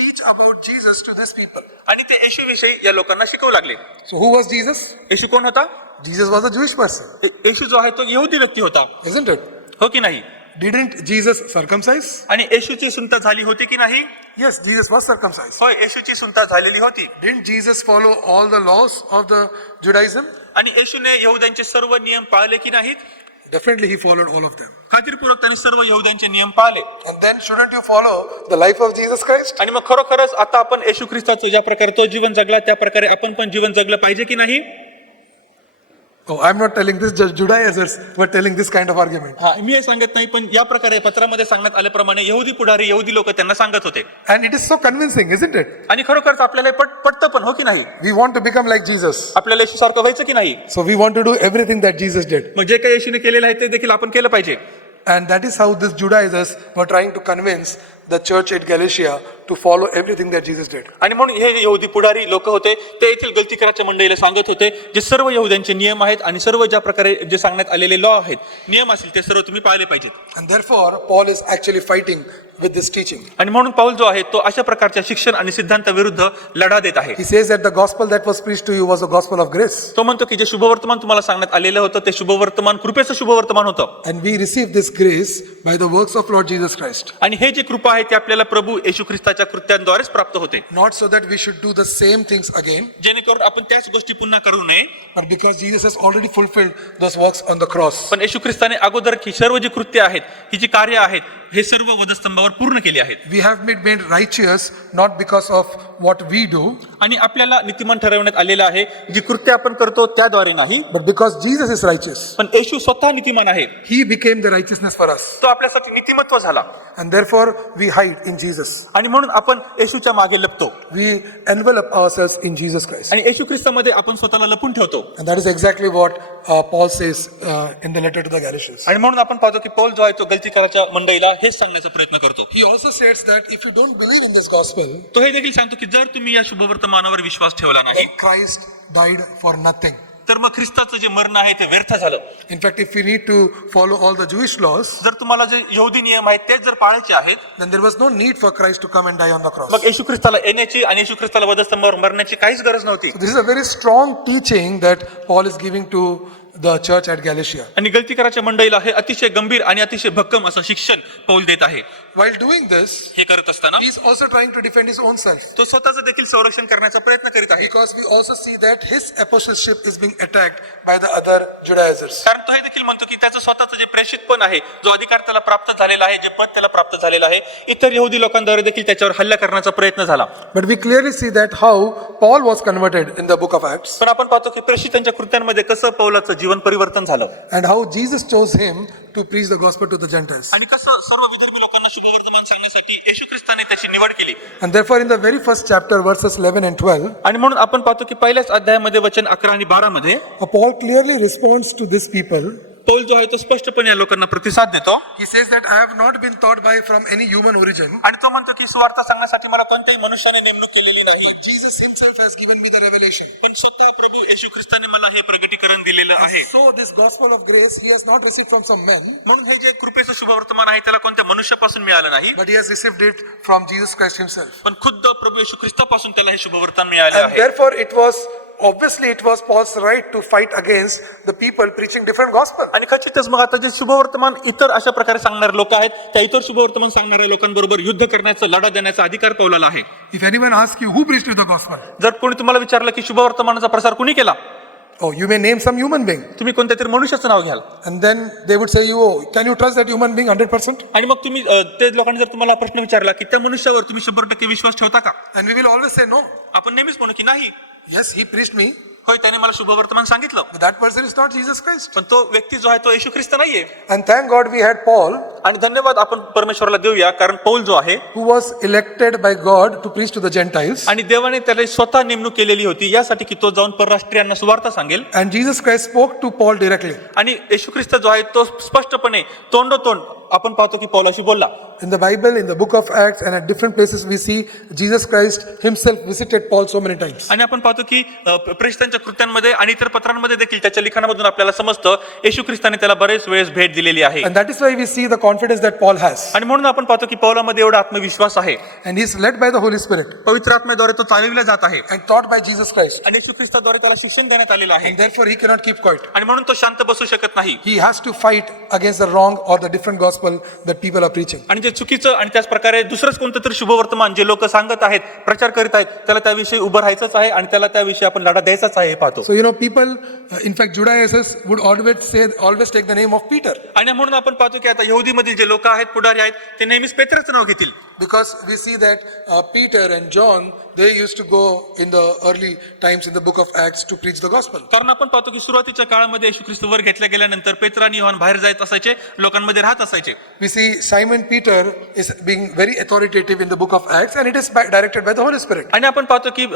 teach about Jesus to these people. आणि ते येशूविषयी या लोकांना शिकवू लागले. So who was Jesus? येशू कोण होता? Jesus was a Jewish person, येशू जो आहे तो यहुदी व्यक्ती होता, isn't it? हो की नाही? Didn't Jesus circumcise? आणि येशूची सुंता झाली होती की नाही? Yes, Jesus was circumcised. होय, येशूची सुंता झालेली होती. Didn't Jesus follow all the laws of the Judaism? आणि येशूने यहुद्यांचे सर्व नियम पाळले की नाहीत? Definitely he followed all of them. खात्रीपूर्वक त्यांनी सर्व यहुद्यांचे नियम पाळले. And then shouldn't you follow the life of Jesus Christ? आणि मग खरोखरच आता आपण येशू ख्रिस्ताचं ज्या प्रकारे तो जीवन जगला त्या प्रकारे आपण पण जीवन जगलं पाहिजे की नाही? Oh, I'm not telling this, just Judaizers were telling this kind of argument. हा, मी हे सांगत नाही, पण या प्रकारे पत्रामध्ये सांगण्यात आल्याप्रमाणे यहुदी पुढारी यहुदी लोक त्यांना सांगत होते. And it is so convincing, isn't it? आणि खरोखरच आपल्याला पटतं पण, हो की नाही? We want to become like Jesus. आपल्याला येशू सारखं व्हायचं की नाही? So we want to do everything that Jesus did. मग जे काही येशूने केलेलं आहे ते देखील आपण केलं पाहिजे. And that is how these Judaizers were trying to convince the church at Galatia to follow everything that Jesus did. आणि म्हणून हे यहुदी पुढारी लोक होते ते येथील गलतीकराच्या मंडळीला सांगत होते, जे सर्व यहुद्यांचे नियम आहेत आणि सर्व ज्या प्रकारे जे सांगण्यात आलेले लॉ आहेत, नियम असतील ते सर्व तुम्ही पाळले पाहिजेत. And therefore, Paul is actually fighting with this teaching. आणि म्हणून पाऊल जो आहे तो अशा प्रकारच्या शिक्षण आणि सिद्धांताविरुद्ध लढा देत आहे. He says that the gospel that was preached to you was a gospel of grace. तो म्हणतो की जे शुभवर्तमान तुम्हाला सांगण्यात आलेलं होतं ते शुभवर्तमान कृपेचं शुभवर्तमान होतं. And we received this grace by the works of Lord Jesus Christ. आणि हे जे कृपा आहे ते आपल्याला प्रभू येशू ख्रिस्ताच्या कृत्यांद्वारेच प्राप्त होते. Not so that we should do the same things again, जेणेकरून आपण त्याच गोष्टी पुन्हा करू नये, but because Jesus has already fulfilled those works on the cross. पण येशू ख्रिस्ताने अगोदर ही सर्व जी कृत्य आहेत, ही जी कार्य आहेत, हे सर्व वधस्तंभावर पूर्ण केली आहेत. We have been made righteous not because of what we do, आणि आपल्याला नीतिमान ठरवण्यात आलेलं आहे जी कृत्य आपण करतो त्याद्वारे नाही, but because Jesus is righteous. पण येशू स्वतः नीतिमान आहे. He became the righteousness for us. तो आपल्यासाठी नीतिमत्व झाला. And therefore, we hide in Jesus. आणि म्हणून आपण येशूच्या मागे लपतो. We envelop ourselves in Jesus Christ. आणि येशू ख्रिस्तामध्ये आपण स्वतःला लपून ठेवतो. And that is exactly what Paul says in the letter to the Galatians. आणि म्हणून आपण पाहतो की पौल जो आहे तो गलतीकराच्या मंडळीला हेच सांगण्याचा प्रयत्न करतो. He also says that if you don't believe in this gospel, तो हे देखील सांगतो की जर तुम्ही या शुभवर्तमानावर विश्वास ठेवला नाही, then Christ died for nothing. तर मग ख्रिस्ताचं जे मरण आहे ते व्यर्थ झालं. In fact, if we need to follow all the Jewish laws, जर तुम्हाला जे यहुदी नियम आहेत तेच जर पाळायचे आहेत, then there was no need for Christ to come and die on the cross. मग येशू ख्रिस्ताला येण्याची आणि येशू ख्रिस्ताला वधस्तंभावर मरण्याची काहीच गरज नव्हती. This is a very strong teaching that Paul is giving to the church at Galatia. आणि गलतीकराच्या मंडळीला हे अतिशय गंभीर आणि अतिशय भक्कम असं शिक्षण पौल देत आहे. While doing this, हे करत असताना he is also trying to defend his own self. तो स्वतःचं देखील संरक्षण करण्याचा प्रयत्न करीत आहे. Because we also see that his apostleship is being attacked by the other Judaizers. कारण तो हे देखील म्हणतो की त्याचं स्वतःचं जे प्रेषितपण आहे, जो अधिकार त्याला प्राप्त झालेला आहे, जे पद त्याला प्राप्त झालेलं आहे, इतर यहुदी लोकांद्वारे देखील त्याच्यावर हल्ला करण्याचा प्रयत्न झाला. But we clearly see that how Paul was converted in the book of Acts, पण आपण पाहतो की प्रेषितांच्या कृत्यांमध्ये कसं पौलाचं जीवन परिवर्तन झालं and how Jesus chose him to preach the gospel to the Gentiles. आणि कसं सर्व विधर्मी लोकांना शुभवर्तमान सांगण्यासाठी येशू ख्रिस्ताने त्याची निवड केली. And therefore in the very first chapter, verses 11 and 12, आणि म्हणून आपण पाहतो की पहिल्याच अध्यायामध्ये वचन 11 आणि 12 मध्ये Paul clearly responds to these people. Paul जो आहे तो स्पष्टपणे या लोकांना प्रतिसाद देतो. He says that I have not been taught by from any human origin, आणि तो म्हणतो की सुवार्ता सांगण्यासाठी मला कोणत्याही मनुष्याने नेमणूक केलेली नाही, but Jesus himself has given me the revelation. पण स्वतः प्रभू येशू ख्रिस्ताने मला हे प्रगटीकरण दिलेलं आहे. So this gospel of grace he has not received from some men, म्हणून हे जे कृपेचं शुभवर्तमान आहे त्याला कोणत्या मनुष्यापासून मिळालं नाही, but he has received it from Jesus Christ himself. पण खुद्द प्रभू येशू ख्रिस्तापासून त्याला हे शुभवर्तमान मिळाले And आहे. therefore it was Paul's right to fight against the people preaching different gospel. आणि खचितच मग आता जे शुभवर्तमान इतर अशा प्रकारे सांगणारे लोक आहेत, त्या इतर शुभवर्तमान सांगणाऱ्या लोकांबरोबर युद्ध करण्याचा, लढा देण्याचा अधिकार पौलाला आहे. If anyone asks you who preached the gospel, जर कोणी तुम्हाला विचारलं की शुभवर्तमानाचा प्रसार कुणी केला, oh, you may name some human being, तुम्ही कोणत्या तरी मनुष्याचं नाव घ्याल, and then they would say you, oh, can you trust that human being 100%? आणि मग तुम्ही ते लोकांनी जर तुम्हाला प्रश्न विचारला की त्या मनुष्यावर तुम्ही 100% विश्वास ठेवता का, And we will always say no. आपण नेहमीच म्हणू की नाही, Yes, he preached me, होय त्याने मला शुभवर्तमान सांगितलं, but that person is not Jesus Christ. पण तो व्यक्ती जो आहे तो येशू ख्रिस्त नाहीये. And thank God we had Paul, आणि धन्यवाद आपण परमेश्वराला देऊया, कारण पौल जो आहे who was elected by God to preach to the Gentiles, आणि देवाने त्याला स्वतः नेमणूक केलेली होती यासाठी की तो जाऊन परराष्ट्रीयांना सुवार्ता सांगेल. and Jesus Christ spoke to Paul directly. आणि येशू ख्रिस्त जो आहे तो स्पष्टपणे तोंडोतोंड आपण पाहतो की पौलाशी बोलला. In the Bible, in the book of Acts, and at different places, we see Jesus Christ himself visited Paul so many times. आणि आपण पाहतो की प्रेषितांच्या कृत्यांमध्ये आणि इतर पत्रांमध्ये देखील त्याच्या लिखाणामधून आपल्याला समजतं येशू ख्रिस्ताने त्याला बरेच वेळेस भेट दिलेली आहे. And that is why we see the confidence that Paul has. आणि म्हणून आपण पाहतो की पौलामध्ये एवढा आत्मविश्वास आहे. And he is led by the Holy Spirit पवित्र आत्म्याद्वारे तो चालविला जात आहे and taught by Jesus Christ. आणि येशू ख्रिस्ताद्वारे त्याला शिक्षण देण्यात आलेलं आहे. And therefore, he cannot keep quiet. आणि म्हणून तो शांत बसू शकत नाही. He has to fight against the wrong or the different gospel that people are preaching. आणि जे चुकीचं आणि त्याच प्रकारे दुसरंच कोणतं तरी शुभवर्तमान जे लोक सांगत आहेत, प्रचार करीत आहेत, त्याला त्याविषयी उभं राहायचंच आहे आणि त्याला त्याविषयी आपण लढा द्यायचाच आहे हे पाहतो. So, people, in fact, Judaizers would always take the name of Peter. आणि म्हणून आपण पाहतो की आता यहुदीमधील जे लोक आहेत, पुढारी आहेत, ते नेहमीच पेत्राचं नाव घेतील. Because we see that Peter and John, they used to go in the early times in the book of Acts to preach the gospel. कारण आपण पाहतो की सुरुवातीच्या काळामध्ये येशू ख्रिस्त वर घेतल्या गेल्यानंतर पेत्र आणि योहान बाहेर जात असायचे, लोकांमध्ये राहत असायचे. We see Simon Peter is being very authoritative in the book of Acts, and it is directed by the Holy Spirit. आणि आपण पाहतो की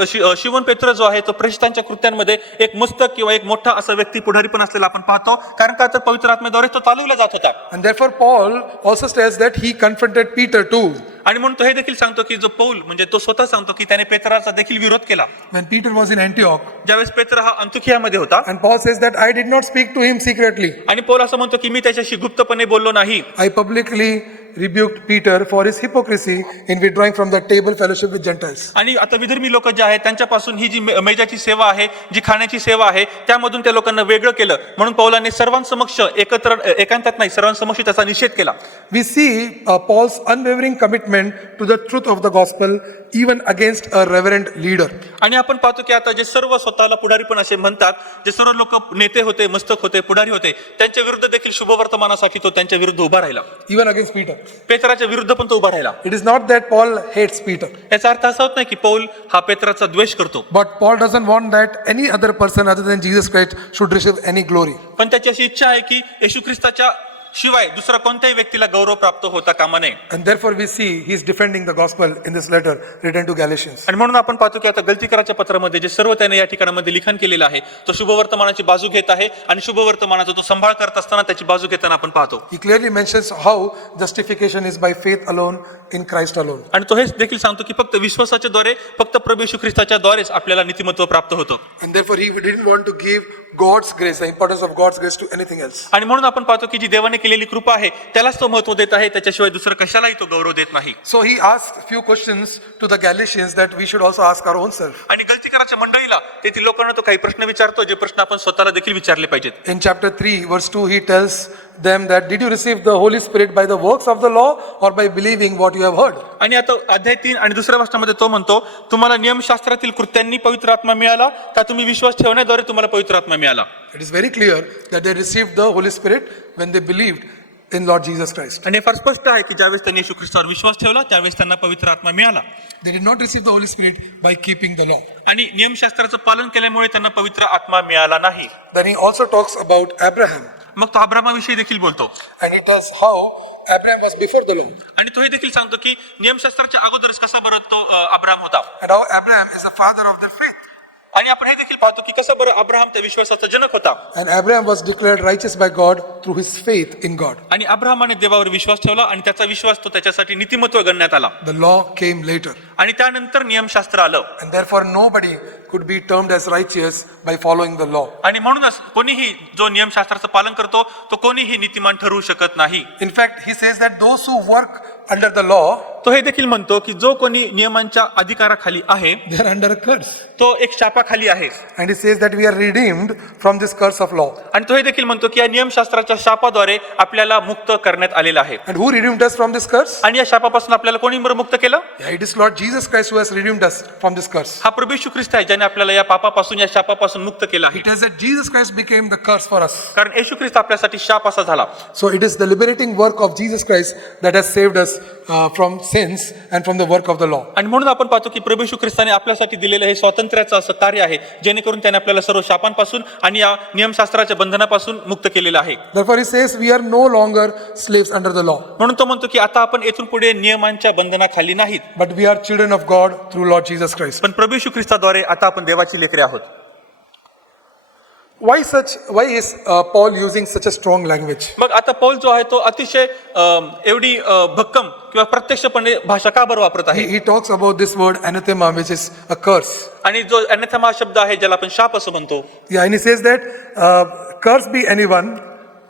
शिमोन पेत्र जो आहे तो प्रेषितांच्या कृत्यांमध्ये एक मस्तक किंवा एक मोठा असा व्यक्ती पुढारी पण असलेला आपण पाहतो, कारण का तर पवित्र आत्म्याद्वारे तो चालवला जात होता. And therefore Paul also says that he confronted Peter too. आणि म्हणून तो हे देखील सांगतो की जो पौल म्हणजे तो स्वतः सांगतो की त्याने पेत्राचा देखील विरोध केला. When Peter was in Antioch, ज्यावेळेस पेत्र हा अंतुखियामध्ये होता and Paul says that I did not speak to him secretly. आणि पौल असं म्हणतो की मी त्याच्याशी गुप्तपणे बोललो नाही. I publicly rebuked Peter for his hypocrisy in withdrawing from the table fellowship with Gentiles. आणि आता विधर्मी लोक जे आहेत त्यांच्यापासून ही जी मेजाची सेवा आहे, जी खाण्याची सेवा आहे, त्यामधून त्या लोकांना वेगळं केलं. म्हणून पौलाने सर्वांसमक्ष एकांतात नाही, सर्वांसमक्ष त्याचा निषेध केला. We see Paul's unwavering commitment to the truth of the gospel even against a reverend leader. आणि आपण पाहतो की आता जे सर्व स्वतःला पुढारी पण असे म्हणतात, जे सर्व लोक नेते होते, मस्तक होते, पुढारी होते, त्यांच्या विरुद्ध देखील शुभवर्तमानासाठी तो त्यांच्या विरुद्ध उभा राहिला. Even against Peter. पेत्राच्या विरुद्ध पण तो उभा राहिला. It is not that Paul hates Peter. याचा अर्थ असा होत नाही की पौल हा पेत्राचा द्वेष करतो, But Paul doesn't want that any other person other than Jesus Christ should receive any glory. पण त्याची अशी इच्छा आहे की येशू ख्रिस्ताच्या शिवाय दुसरा कोणत्याही व्यक्तीला गौरव प्राप्त होता कामा नये. And therefore we see he is defending the gospel in this letter written to Galatians. आणि म्हणून आपण पाहतो की आता गलतीकराच्या पत्रामध्ये जे सर्व त्याने या ठिकाणामध्ये लिखाण केलेलं आहे, तो शुभवर्तमानाची बाजू घेत आहे आणि शुभवर्तमानाचा तो सांभाळ करत असताना त्याची बाजू घेताना आपण पाहतो. He clearly mentions how justification is by faith alone in Christ alone. आणि तो हेच देखील सांगतो की फक्त विश्वासाच्या द्वारे, फक्त प्रभू येशू ख्रिस्ताच्या द्वारेच आपल्याला नीतिमत्व प्राप्त होतं. And therefore he didn't want to give God's grace, the importance of God's grace to anything else. आणि म्हणून आपण पाहतो की जी देवाने केलेली कृपा आहे त्यालाच तो महत्व देत आहे, त्याच्याशिवाय दुसरं कशालाही तो गौरव देत नाही. So he asked few questions to the Galatians that we should also ask our own self. आणि गलतीकराच्या मंडळीला तेथील लोकांना तो काही प्रश्न विचारतो, जे प्रश्न आपण स्वतःला देखील विचारले पाहिजेत. In chapter 3 verse 2 he tells them that did you receive the Holy Spirit by the works of the law or by believing what you have heard? आणि आता अध्याय 3 आणि दुसऱ्या वाचनामध्ये तो म्हणतो, तुम्हाला नियमशास्त्रातील कृत्यांनी पवित्र आत्मा मिळाला का तुम्ही विश्वास ठेवण्याद्वारे तुम्हाला पवित्र आत्मा मिळाला? It is very clear that they received the Holy Spirit when they believed in Lord Jesus Christ. आणि हे फार स्पष्ट आहे की ज्यावेळेस त्यांनी येशू ख्रिस्तावर विश्वास ठेवला त्यावेळेस त्यांना पवित्र आत्मा मिळाला. They did not receive the Holy Spirit by keeping the law. आणि नियमशास्त्राचं पालन केल्यामुळे त्यांना पवित्र आत्मा मिळाला नाही. Then he also talks about Abraham, मग तो अब्राहामाविषयी देखील बोलतो and he tells how Abraham was before the law आणि तो हे देखील सांगतो की नियमशास्त्राच्या अगोदरच कसा बरं तो अब्राहाम होता. and how Abraham is the father of their faith. आणि आपण हे देखील पाहतो की कसं बरं अब्राहाम त्या विश्वासाचा जनक होता. And Abraham was declared righteous by God through his faith in God. आणि अब्राहामाने देवावर विश्वास ठेवला आणि त्याचा विश्वास तो त्याच्यासाठी नीतिमत्व गणण्यात आला. The law came later. आणि त्यानंतर नियमशास्त्र आलं. And therefore nobody could be termed as righteous by following the law. आणि म्हणूनच कोणीही जो नियमशास्त्राचं पालन करतो तो कोणीही नीतिमान ठरवू शकत नाही. In fact, he says that those who work under the law, तो हे देखील म्हणतो की जो कोणी नियमांच्या अधिकाराखाली आहे they are under a curse. तो एक शापाखाली आहे. And he says that we are redeemed from this curse of law. आणि तो हे देखील म्हणतो की या नियमशास्त्राच्या शापाद्वारे आपल्याला मुक्त करण्यात आलेलं आहे. And who redeemed us from this curse? आणि या शापापासून आपल्याला कोणी बरं मुक्त केलं? Yeah, it is Lord Jesus Christ who has redeemed us from this curse. हा प्रभू येशू ख्रिस्त आहे ज्याने आपल्याला या पापापासून, या शापापासून मुक्त केलं आहे. It is that Jesus Christ became the curse for us. कारण येशू ख्रिस्त आपल्यासाठी शाप असा झाला. So it is the liberating work of Jesus Christ that has saved us from sins and from the work of the law. आणि म्हणून आपण पाहतो की प्रभू येशू ख्रिस्ताने आपल्यासाठी दिलेलं हे स्वातंत्र्याचं असं कार्य आहे, जेणेकरून त्याने आपल्याला सर्व शापांपासून आणि या नियमशास्त्राच्या बंधनापासून मुक्त केलेलं आहे. Therefore he says we are no longer slaves under the law, म्हणून तो म्हणतो की आता आपण येथून पुढे नियमांच्या बंधनाखाली नाहीत, but we are children of God through Lord Jesus Christ. पण प्रभू येशू ख्रिस्ताद्वारे आता आपण देवाची लेकरे आहोत. Why is Paul using such a strong language? मग आता पौल जो आहे तो अतिशय एवढी भक्कम किंवा प्रत्यक्षपणे भाषा का बरं वापरत आहे? He talks about this word anathema, which is a curse. आणि जो अनाथेमा शब्द आहे ज्याला आपण शाप असं म्हणतो, Yeah, and he says that curse be anyone,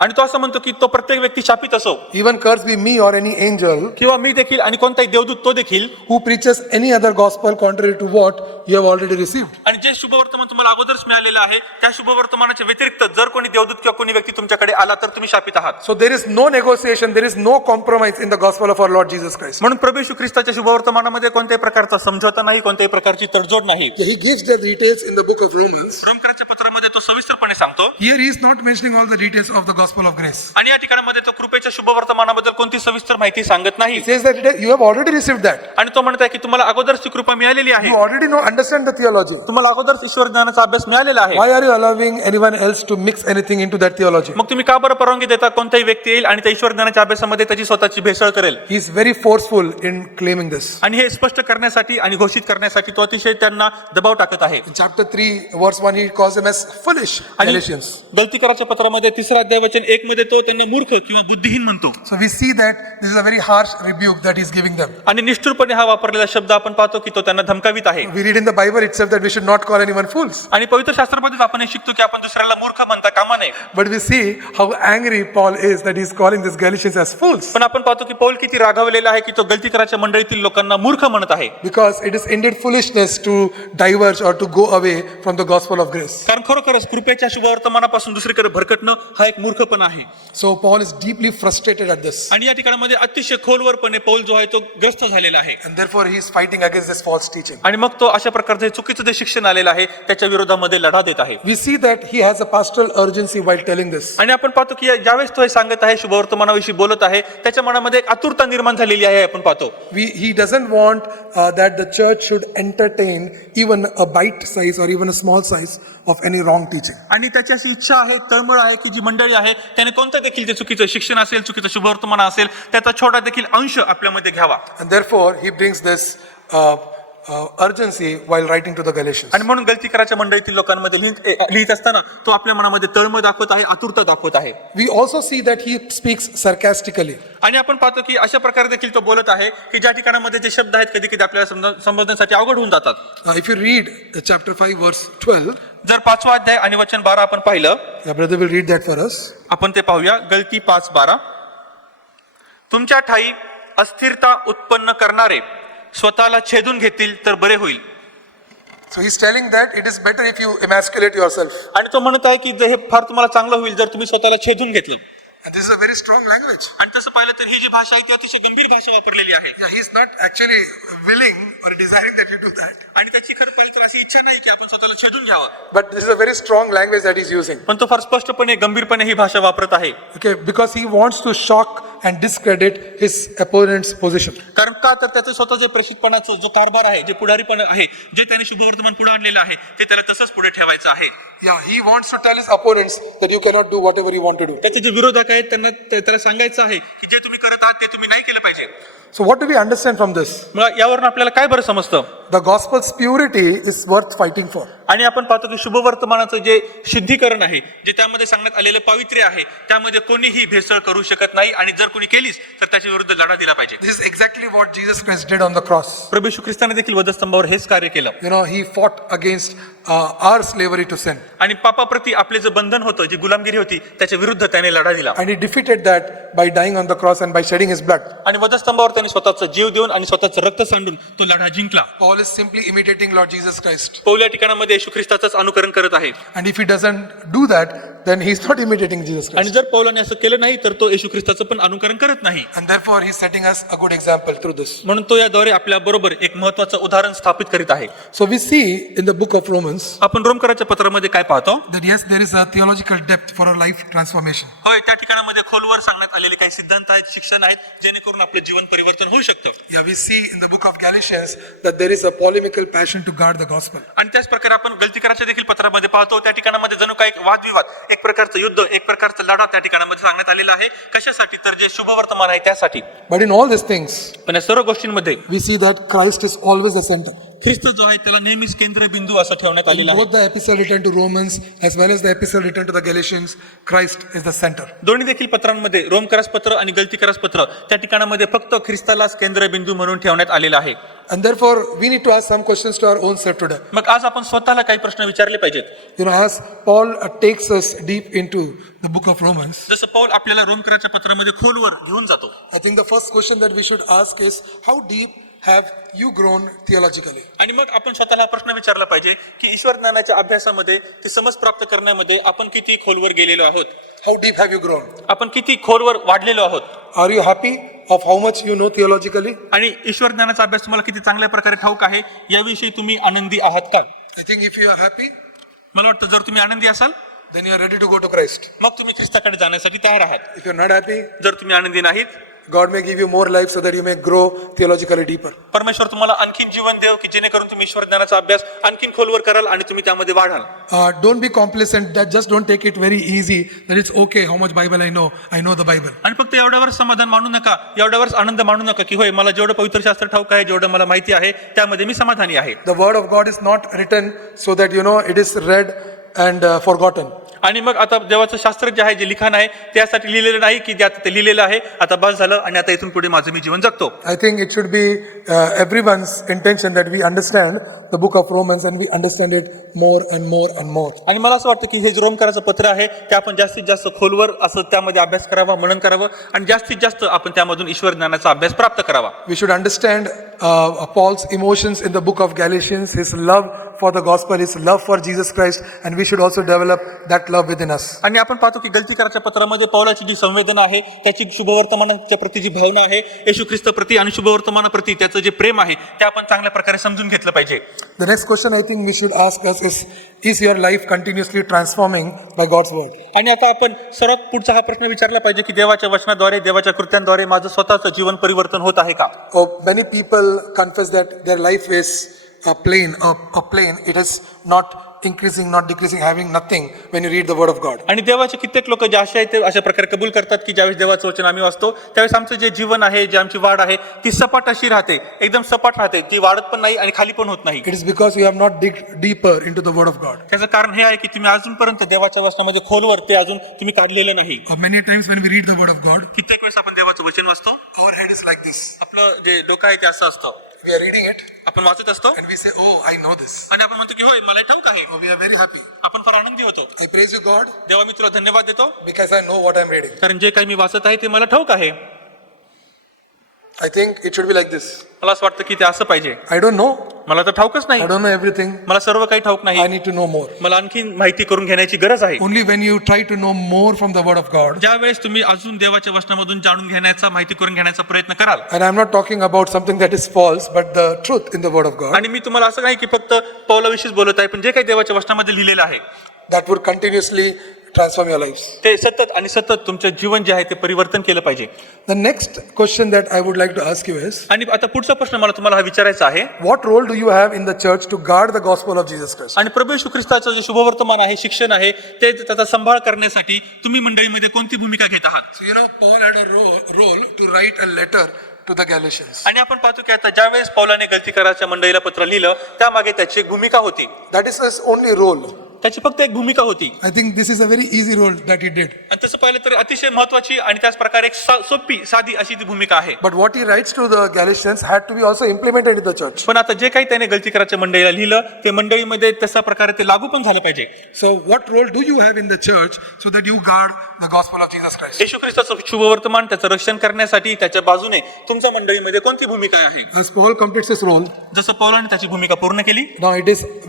आणि तो असं म्हणतो की तो प्रत्येक व्यक्ती शापित असो, even curse be me or any angel किंवा मी देखील आणि कोणताही देवदूत तो देखील, who preaches any other gospel contrary to what you have already received. आणि जे शुभवर्तमान तुम्हाला अगोदरच मिळालेलं आहे त्या शुभवर्तमानाच्या व्यतिरिक्त जर कोणी देवदूत किंवा कोणी व्यक्ती तुमच्याकडे आला तर तुम्ही शापित आहात. So there is no negotiation, there is no compromise in the gospel of our Lord Jesus Christ. म्हणून प्रभू येशू ख्रिस्ताच्या शुभवर्तमानामध्ये कोणत्याही प्रकारचा समझोता नाही, कोणत्याही प्रकारची तडजोड नाही. He gives the details in the book of Romans. रोमकरांच्या पत्रामध्ये तो सविस्तरपणे सांगतो, Here he is not mentioning all the details of the gospel of grace. आणि या ठिकाणामध्ये तो कृपेच्या शुभवर्तमानाबद्दल कोणती सविस्तर माहिती सांगत नाही. He says that you have already received that. आणि तो म्हणत आहे की तुम्हाला अगोदरची कृपा मिळालेली आहे, You already understand the theology. तुम्हाला अगोदरच ईश्वर ज्ञानाचा अभ्यास मिळालेला आहे. Why are you allowing anyone else to mix anything into that theology? मग तुम्ही का बरं परवानगी देता कोणताही व्यक्ती येईल आणि त्या ईश्वर ज्ञानाच्या अभ्यासामध्ये त्याची स्वतःची भेसळ करेल? He is very forceful in claiming this. आणि हे स्पष्ट करण्यासाठी आणि घोषित करण्यासाठी तो अतिशय त्यांना दबाव टाकत आहे. In chapter 3, verse 1, he calls them as foolish आणि Galatians. गलतीकराच्या पत्रामध्ये 3 अध्याय वचन 1 मध्ये तो त्यांना मूर्ख किंवा बुद्धिहीन म्हणतो. So we see that this is a very harsh rebuke that he's giving them. आणि निष्ठुरपणे हा वापरलेला शब्द आपण पाहतो की तो त्यांना धमकावित आहे. We read in the Bible itself that we should not call anyone fools. आणि पवित्र शास्त्रामध्येच आपण हे शिकतो की आपण दुसऱ्याला मूर्ख म्हणता कामा नये. But we see how angry Paul is that he's calling these Galatians as fools. पण आपण पाहतो की पौल किती रागावलेला आहे की तो गलतीकराच्या मंडळीतील लोकांना मूर्ख म्हणत आहे. Because it is indeed foolishness to diverge or to go away from the gospel of grace. कारण खरोखरच कृपेच्या शुभवर्तमानापासून दुसरीकडे भरकटणं हा एक मूर्खपणा आहे. So Paul is deeply frustrated at this. आणि या ठिकाणामध्ये अतिशय खोलवरपणे पौल जो आहे तो ग्रस्त झालेला आहे. And therefore he is fighting against this false teaching. आणि मग तो अशा प्रकारचे चुकीचं जे शिक्षण आलेलं आहे त्याच्या विरोधामध्ये लढा देत आहे. We see that he has a pastoral urgency while telling this. आणि आपण पाहतो की ज्यावेळेस तो हे सांगत आहे शुभवर्तमानाविषयी बोलत आहे त्याच्या मनामध्ये एक आतुरता निर्माण झालेली आहे. आपण पाहतो He doesn't want that the church should entertain even a bite size or even a small size of any wrong teaching. आणि त्याची अशी इच्छा आहे, तळमळ आहे की जी मंडळी आहे त्याने कोणतं देखील जे चुकीचं शिक्षण असेल, चुकीचं शुभवर्तमान असेल त्याचा छोटा देखील अंश आपल्यामध्ये घ्यावा. And therefore he brings this urgency while writing to the Galatians. आणि म्हणून गलतीकराच्या मंडळीतील लोकांमध्ये लिहित असताना तो आपल्या मनामध्ये तळमळ दाखवत आहे, आतुरता दाखवत आहे. We also see that he speaks sarcastically. आणि आपण पाहतो की अशा प्रकारे देखील तो बोलत आहे की ज्या ठिकाणामध्ये जे शब्द आहेत कधी कधी आपल्याला समजण्यासाठी अवघड होऊन जातात. If you read chapter 5 verse 12, जर 5वा अध्याय आणि वचन 12 आपण पाहिलं, your brother will read that for us. आपण ते पाहूया. गलती 5:12, तुमच्या ठाई अस्थिरता उत्पन्न करणारे स्वतःला छेदून घेतील तर बरे होईल. So he's telling that it is better if you emasculate yourself. आणि तो म्हणत आहे की हे फार तुम्हाला चांगलं होईल जर तुम्ही स्वतःला छेदून घेतलं. And this is a very strong language. आणि तसं पाहिलं तर ही जी भाषा आहे ती अतिशय गंभीर भाषा वापरलेली आहे. Yeah, he's not actually willing or desiring that you do that. आणि त्याची खरं पाहिलं तर अशी इच्छा नाही की आपण स्वतःला छेदून घ्यावा. But this is a very strong language that he's using. पण तो फार स्पष्टपणे गंभीरपणे ही भाषा वापरत आहे. Okay, because he wants to shock and discredit his opponent's position. कारण का तर त्याचं स्वतः जे प्रेषितपणाचं जो कारभार आहे, जे पुढारीपणा आहे, जे त्याने शुभवर्तमान पुढे आणलेलं आहे ते त्याला तसंच पुढे ठेवायचं आहे. Yeah, he wants to tell his opponents that you cannot do whatever you want to do. त्याचे जे विरोधक आहेत त्यांना त्याला सांगायचं आहे की जे तुम्ही करत आहात ते तुम्ही नाही केलं पाहिजे. So what do we understand from this? मग यावरून आपल्याला काय बरं समजतं? The gospel's purity is worth fighting for. आणि आपण पाहतो की शुभवर्तमानाचं जे सिद्धीकरण आहे, जे त्यामध्ये सांगण्यात आलेलं पावित्र्य आहे, त्यामध्ये कोणीही भेसळ करू शकत नाही आणि जर कोणी केलीच तर त्याच्या विरुद्ध लढा दिला पाहिजे. This is exactly what Jesus Christ did on the cross. प्रभू येशू ख्रिस्ताने देखील वधस्तंभावर हेच कार्य केलं. You know, he fought against our slavery to sin. आणि पापाप्रती आपले जे बंधन होतं, जी गुलामगिरी होती, त्याच्या विरुद्ध त्याने लढा दिला. And he defeated that by dying on the cross and by shedding his blood. आणि वधस्तंभावर त्याने स्वतःचा जीव देऊन आणि स्वतःचं रक्त सांडून तो लढा जिंकला. Paul is simply imitating Lord Jesus Christ. Paul या ठिकाणामध्ये येशू ख्रिस्ताचंच अनुकरण करत आहे. And if he doesn't do that, then he is not imitating Jesus आणि Christ. जर पौलाने असं केलं नाही तर तो येशू ख्रिस्ताचं पण अनुकरण करत नाही. And therefore he is setting us a good example through this. म्हणून तो याद्वारे आपल्या बरोबर एक महत्त्वाचं उदाहरण स्थापित करीत आहे. So we see in the book of Romans आपण रोमकराच्या पत्रामध्ये काय पाहतो? that yes, there is a theological depth for a life transformation. होय, त्या ठिकाणामध्ये खोलवर सांगण्यात आलेले काही सिद्धांत आहेत, शिक्षण आहेत, जेणेकरून आपलं जीवन परिवर्तन होऊ शकतं. Yeah, we see in the book of Galatians that there is a polemical passion to guard the gospel. आणि त्याच प्रकारे आपण गलतीकराच्या देखील पत्रामध्ये पाहतो, त्या ठिकाणामध्ये जणू काही वादविवाद, एक प्रकारचं युद्ध, एक प्रकारचा लढा त्या ठिकाणामध्ये सांगण्यात आलेला आहे. कशासाठी? तर जे शुभवर्तमान आहे त्यासाठी. But in all these things, पण या सर्व गोष्टींमध्ये we see that Christ is always the center. ख्रिस्त जो आहे त्याला नेहमीच केंद्रबिंदू असं ठेवण्यात In आलेलं आहे. both the epistle written to Romans as well as the epistle written to the Galatians, Christ is the center. दोन्ही देखील पत्रांमध्ये रोमकरास पत्र आणि गलतीकरास पत्र त्या ठिकाणामध्ये फक्त ख्रिस्तालाच केंद्रबिंदू म्हणून ठेवण्यात आलेला आहे. And therefore, we need to ask some questions to our own self today. मग आज आपण स्वतःला काही प्रश्न विचारले पाहिजेत. You know, as Paul takes us deep into the book of Romans, जसं पौल आपल्याला रोमकराच्या पत्रामध्ये खोलवर घेऊन जातो. I think the first question that we should ask is, how deep have you grown theologically? आणि मग आपण स्वतःला हा प्रश्न विचारला पाहिजे की ईश्वर ज्ञानाच्या अभ्यासामध्ये ती समज प्राप्त करण्यामध्ये आपण किती खोलवर गेलेलो आहोत, How deep have you grown? आपण किती खोलवर वाढलेलो आहोत. Are you happy of how much you know theologically? आणि ईश्वर ज्ञानाचा अभ्यास तुम्हाला किती चांगल्या प्रकारे ठाऊक आहे याविषयी तुम्ही आनंदी आहात का? I think if you are happy, मला वाटतं जर तुम्ही आनंदी असाल then you are ready to go to Christ. मग तुम्ही ख्रिस्ताकडे जाण्यासाठी तयार आहात. If you are not happy, जर तुम्ही आनंदी नाहीत, God may give you more life so that you may grow theologically deeper. परमेश्वर तुम्हाला आणखीन जीवन देव की जेणेकरून तुम्ही ईश्वर ज्ञानाचा अभ्यास आणखीन खोलवर कराल आणि तुम्ही त्यामध्ये वाढाल. Don't be complacent. That just don't take it very easy. That it's okay. How much Bible I know? I know the Bible. आणि फक्त एवढ्यावर समाधान मानू नका, एवढ्यावर आनंद मानू नका की होय मला जेवढं पवित्र शास्त्र ठाऊक आहे, जेवढं मला माहिती आहे त्यामध्ये मी समाधानी आहे. The word of God is not written so that it is read and forgotten. आणि मग आता देवाचं शास्त्र जे आहे, जे लिखाण आहे त्यासाठी लिहिलेलं नाही की जे आता ते लिहिलेलं आहे आता बस झालं आणि आता इथून पुढे माझं मी जीवन जगतो. I think it should be everyone's intention that we understand the book of Romans and we understand it more and more and more. आणि मला असं वाटतं की हे जे रोमकराचं पत्र आहे ते आपण जास्तीत जास्त खोलवर असं त्यामध्ये अभ्यास करावा, मनन करावं आणि जास्तीत जास्त आपण त्यामधून ईश्वर ज्ञानाचा अभ्यास प्राप्त करावा. We should understand Paul's emotions in the book of Galatians, his love for the gospel, his love for Jesus Christ, and we should also develop that love within us. आणि आपण पाहतो की गलतीकराच्या पत्रामध्ये पौलाची जी संवेदना आहे, त्याची शुभवर्तमानाच्या प्रती जी भावना आहे, येशू ख्रिस्त प्रती आणि शुभवर्तमानाप्रती त्याचं जे प्रेम आहे ते आपण चांगल्या प्रकारे समजून घेतलं पाहिजे. The next question I think we should ask us is your life continuously transforming by God's word? आणि आता आपण सर्वात पुढचा हा प्रश्न विचारला पाहिजे की देवाच्या वचनाद्वारे, देवाच्या कृत्यांद्वारे माझं स्वतःचं जीवन परिवर्तन होत आहे का? Oh, many people confess that their life is a plane. It is not increasing, not decreasing, having nothing when you read the word of God. आणि देवाचे कित्येक लोक जे असे आहेत ते अशा प्रकारे कबूल करतात की ज्यावेळेस देवाचं वचन आम्ही वाचतो त्यावेळेस आमचं जे जीवन आहे, जे आमची वाढ आहे ती सपाट अशी राहते, एकदम सपाट राहते, ती वाढत पण नाही आणि खाली पण होत नाही. It is because you have not digged deeper into the word of God. त्याचं कारण हे आहे की तुम्ही अजूनपर्यंत देवाच्या वचनामध्ये खोलवर ते अजून तुम्ही काढलेलं नाही. Many times when we read the word of God, कित्येक वेळेस आपण देवाचं वचन वाचतो, our head is like this. आपलं जे डोकं आहे ते असं असतं, We are reading it आपण वाचत असतो and we say, oh, I know this. आणि आपण म्हणतो की होय मला हे ठाऊक आहे. Oh, we are very happy. आपण फार आनंदी होतो. I praise you, God, देवा मी तुला धन्यवाद देतो because I know what I am reading. कारण जे काही मी वाचत आहे ते मला ठाऊक आहे. I think it should be like this. मला असं वाटतं की ते असं पाहिजे. I don't know. मला तर ठाऊकच नाही, I don't know everything. मला सर्व काही ठाऊक I नाही, need to know more. मला आणखी माहिती करून घेण्याची गरज आहे. Only when you try to know more from the word of God, ज्या वेळेस तुम्ही अजून देवाच्या वचनामधून जाणून घेण्याचा, माहिती करून घेण्याचा प्रयत्न कराल. and I'm not talking about something that is false, but the truth in the word of God, आणि मी तुम्हाला असं नाही की फक्त पौलाविषयीच बोलत आहे, पण जे काही देवाच्या वचनामध्ये लिहिलेलं आहे that would continuously transform your lives. ते सतत आणि सतत तुमचं जीवन जे आहे ते परिवर्तन केलं पाहिजे. The next question that I would like to ask you is, आणि आता पुढचा प्रश्न मला तुम्हाला हा विचारायचा आहे, what role do you have in the church to guard the gospel of Jesus Christ? आणि प्रभू येशू ख्रिस्ताचं जे शुभवर्तमान आहे, शिक्षण आहे, ते त्याचा सांभाळ करण्यासाठी तुम्ही मंडळीमध्ये कोणती भूमिका घेत आहात? So Paul had a role to write a letter to the Galatians. आणि आपण पाहतो की आता ज्यावेळेस पौलाने गलतीकराच्या मंडळीला पत्र लिहिलं त्यामागे त्याची एक भूमिका होती. That is his only role. त्याची फक्त एक भूमिका होती. I think this is a very easy role that he did. आणि तसं पाहिलं तर अतिशय महत्वाची आणि त्याच प्रकारे एक सोपी साधी अशी ती भूमिका आहे. But what he writes to the Galatians had to be also implemented in the church. पण आता जे काही त्याने गलतीकराच्या मंडळीला लिहिलं ते मंडळीमध्ये तशा प्रकारे ते लागू पण झालं पाहिजे. So what role do you have in the church so that you guard the gospel of Jesus Christ? येशू ख्रिस्ताचं शुभवर्तमान त्याचं रक्षण करण्यासाठी त्याच्या बाजूने तुमच्या मंडळीमध्ये कोणती भूमिका आहे? As Paul completes his role, जसं पौलाने त्याची भूमिका पूर्ण केली, now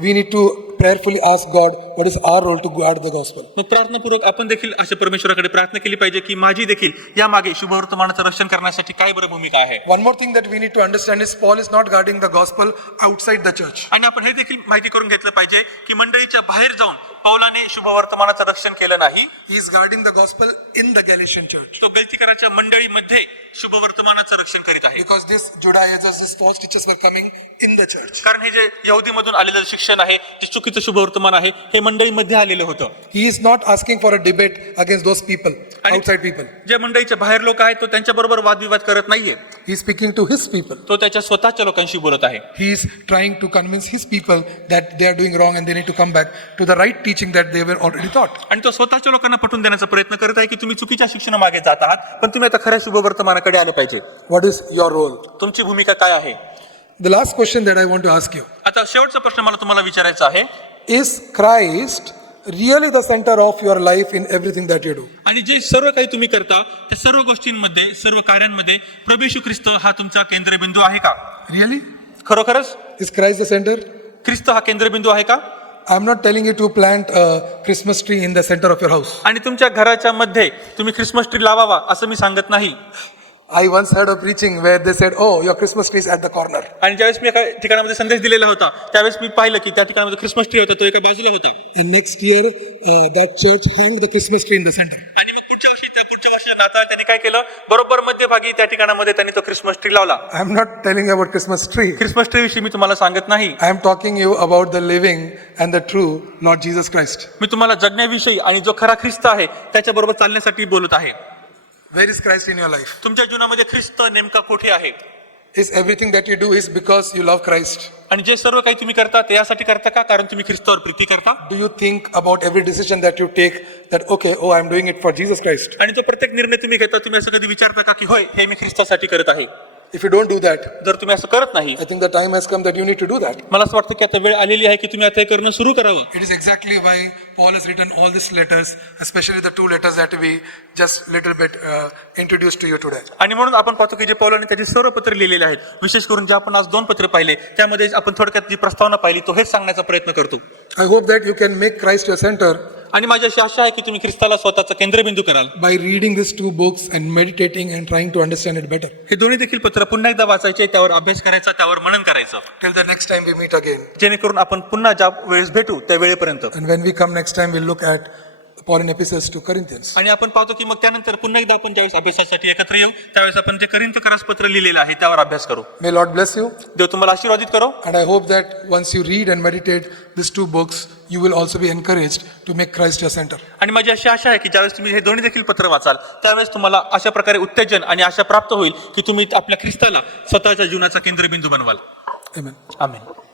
we need to prayerfully ask God, what is our role to guard the gospel? मग प्रार्थनापूर्वक आपण देखील अशा परमेश्वराकडे प्रार्थना केली पाहिजे की माझी देखील या मागे शुभवर्तमानाचं रक्षण करण्यासाठी काय बरं भूमिका आहे. One more thing that we need to understand is Paul is not guarding the gospel outside the church. आणि आपण हे देखील माहिती करून घेतलं पाहिजे की मंडळीच्या बाहेर जाऊन पौलाने शुभवर्तमानाचं रक्षण केलं नाही. He is guarding the gospel in the Galatian church. तो गलतीकराच्या मंडळीमध्ये शुभवर्तमानाचं रक्षण करीत आहे. Because this Judaizers, these false teachers were coming in the church. कारण हे जे यहुदीमधून आलेलं शिक्षण आहे, जे चुकीचं शुभवर्तमान आहे, हे मंडळीमध्ये आलेलं होतं. He is not asking for a debate against those people, outside people. जे मंडळीच्या बाहेर लोक आहेत तो त्यांच्या बरोबर वादविवाद करत नाहीये. He is speaking to his people. तो त्याच्या स्वतःच्या लोकांशी बोलत आहे. He is trying to convince his people that they are doing wrong and they need to come back to the right teaching that they were already taught. आणि तो स्वतःच्या लोकांना पटवून देण्याचा प्रयत्न करत आहे की तुम्ही चुकीच्या शिक्षणामागे जात आहात, पण तुम्ही आता खऱ्या शुभवर्तमानाकडे आलं पाहिजे. What is your role? तुमची भूमिका काय आहे? The last question that I want to ask you, आता शेवटचा प्रश्न मला तुम्हाला विचारायचा आहे, is Christ really the center of your life in everything that you do? आणि जे सर्व काही तुम्ही करता त्या सर्व गोष्टींमध्ये, सर्व कार्यांमध्ये प्रभू येशू ख्रिस्त हा तुमचा केंद्रबिंदू आहे का? Really? खरोखरच Is Christ the center? ख्रिस्त हा केंद्रबिंदू आहे का? I'm not telling you to plant a Christmas tree in the center of your house. आणि तुमच्या घराच्या मध्ये तुम्ही ख्रिसमस ट्री लावावा असं मी सांगत नाही. I once heard a preaching where they said, oh, your Christmas tree is at the corner. आणि ज्यावेळेस मी एका ठिकाणामध्ये संदेश दिलेला होता त्यावेळेस मी पाहिलं की त्या ठिकाणामध्ये ख्रिसमस ट्री होता, तो एका बाजूला होता. And next year, that church hung the Christmas tree in the center. आणि मग पुढच्या वर्षीच्या नाताळ त्यांनी काय केलं, बरोबर मध्यभागी त्या ठिकाणामध्ये त्यांनी तो ख्रिसमस ट्री लावला. I'm not telling you about Christmas tree. Christmas tree विषयी मी तुम्हाला सांगत नाही. I am talking you about the living and the true Lord Jesus Christ. मी तुम्हाला जगण्याविषयी आणि जो खरा ख्रिस्त आहे त्याच्याबरोबर चालण्यासाठी बोलत आहे. Where is Christ in your life? तुमच्या जीवनामध्ये ख्रिस्त नेमका कुठे आहे? Is everything that you do is because you love Christ? आणि जे सर्व काही तुम्ही करता ते यासाठी करता का कारण तुम्ही ख्रिस्तावर प्रीती करता? Do you think about every decision that you take that, okay, oh, I'm doing it for Jesus Christ? आणि तो प्रत्येक निर्णय तुम्ही घेता तुम्ही असं कधी विचारता का की होय हे मी ख्रिस्तासाठी करत आहे? If you don't do that, जर तुम्ही असं करत नाही, I think the time has come that you need to do that. मला असं वाटतं की आता वेळ आलेली आहे की तुम्ही आता हे करणं सुरू करावं. It is exactly why Paul has written all these letters, especially the 2 letters that we just little bit introduced to you today. आणि म्हणून आपण पाहतो की जे पौलाने त्याची सर्व पत्र लिहिलेले आहेत, विशेष करून जे आपण आज 2 पत्र पाहिले त्यामध्ये आपण थोडक्यात जी प्रस्तावना पाहिली तो हेच सांगण्याचा प्रयत्न करतो. I hope that you can make Christ your center आणि माझी अशी आशा आहे की तुम्ही ख्रिस्ताला स्वतःचा केंद्रबिंदू कराल. by reading these 2 books and meditating and trying to understand it better. हे दोन्ही देखील पत्र पुन्हा एकदा वाचायचे, त्यावर अभ्यास करायचा, त्यावर मनन करायचं, Till the next time we meet again. जेणेकरून आपण पुन्हा ज्या वेळेस भेटू त्या वेळेपर्यंत. And when we come next time, we'll look at Pauline epistles to Corinthians. आणि आपण पाहतो की मग त्यानंतर पुन्हा एकदा आपण ज्यावेळेस अभ्यासासाठी एकत्र येऊ त्यावेळेस आपण जे करिंथकरास पत्र लिहिलेलं आहे त्यावर अभ्यास करू. May Lord bless you. देव तुम्हाला आशीर्वादित करो. And I hope that once you read and meditate these 2 books, you will also be encouraged to make Christ your center. आणि माझी अशी आशा आहे की ज्यावेळेस तुम्ही हे दोन्ही देखील पत्र वाचाल त्यावेळेस तुम्हाला अशा प्रकारे उत्तेजन आणि आशा प्राप्त होईल की तुम्ही आपल्या ख्रिस्ताला स्वतःच्या जीवनाचा केंद्रबिंदू बनवाल. Amen. आमेन.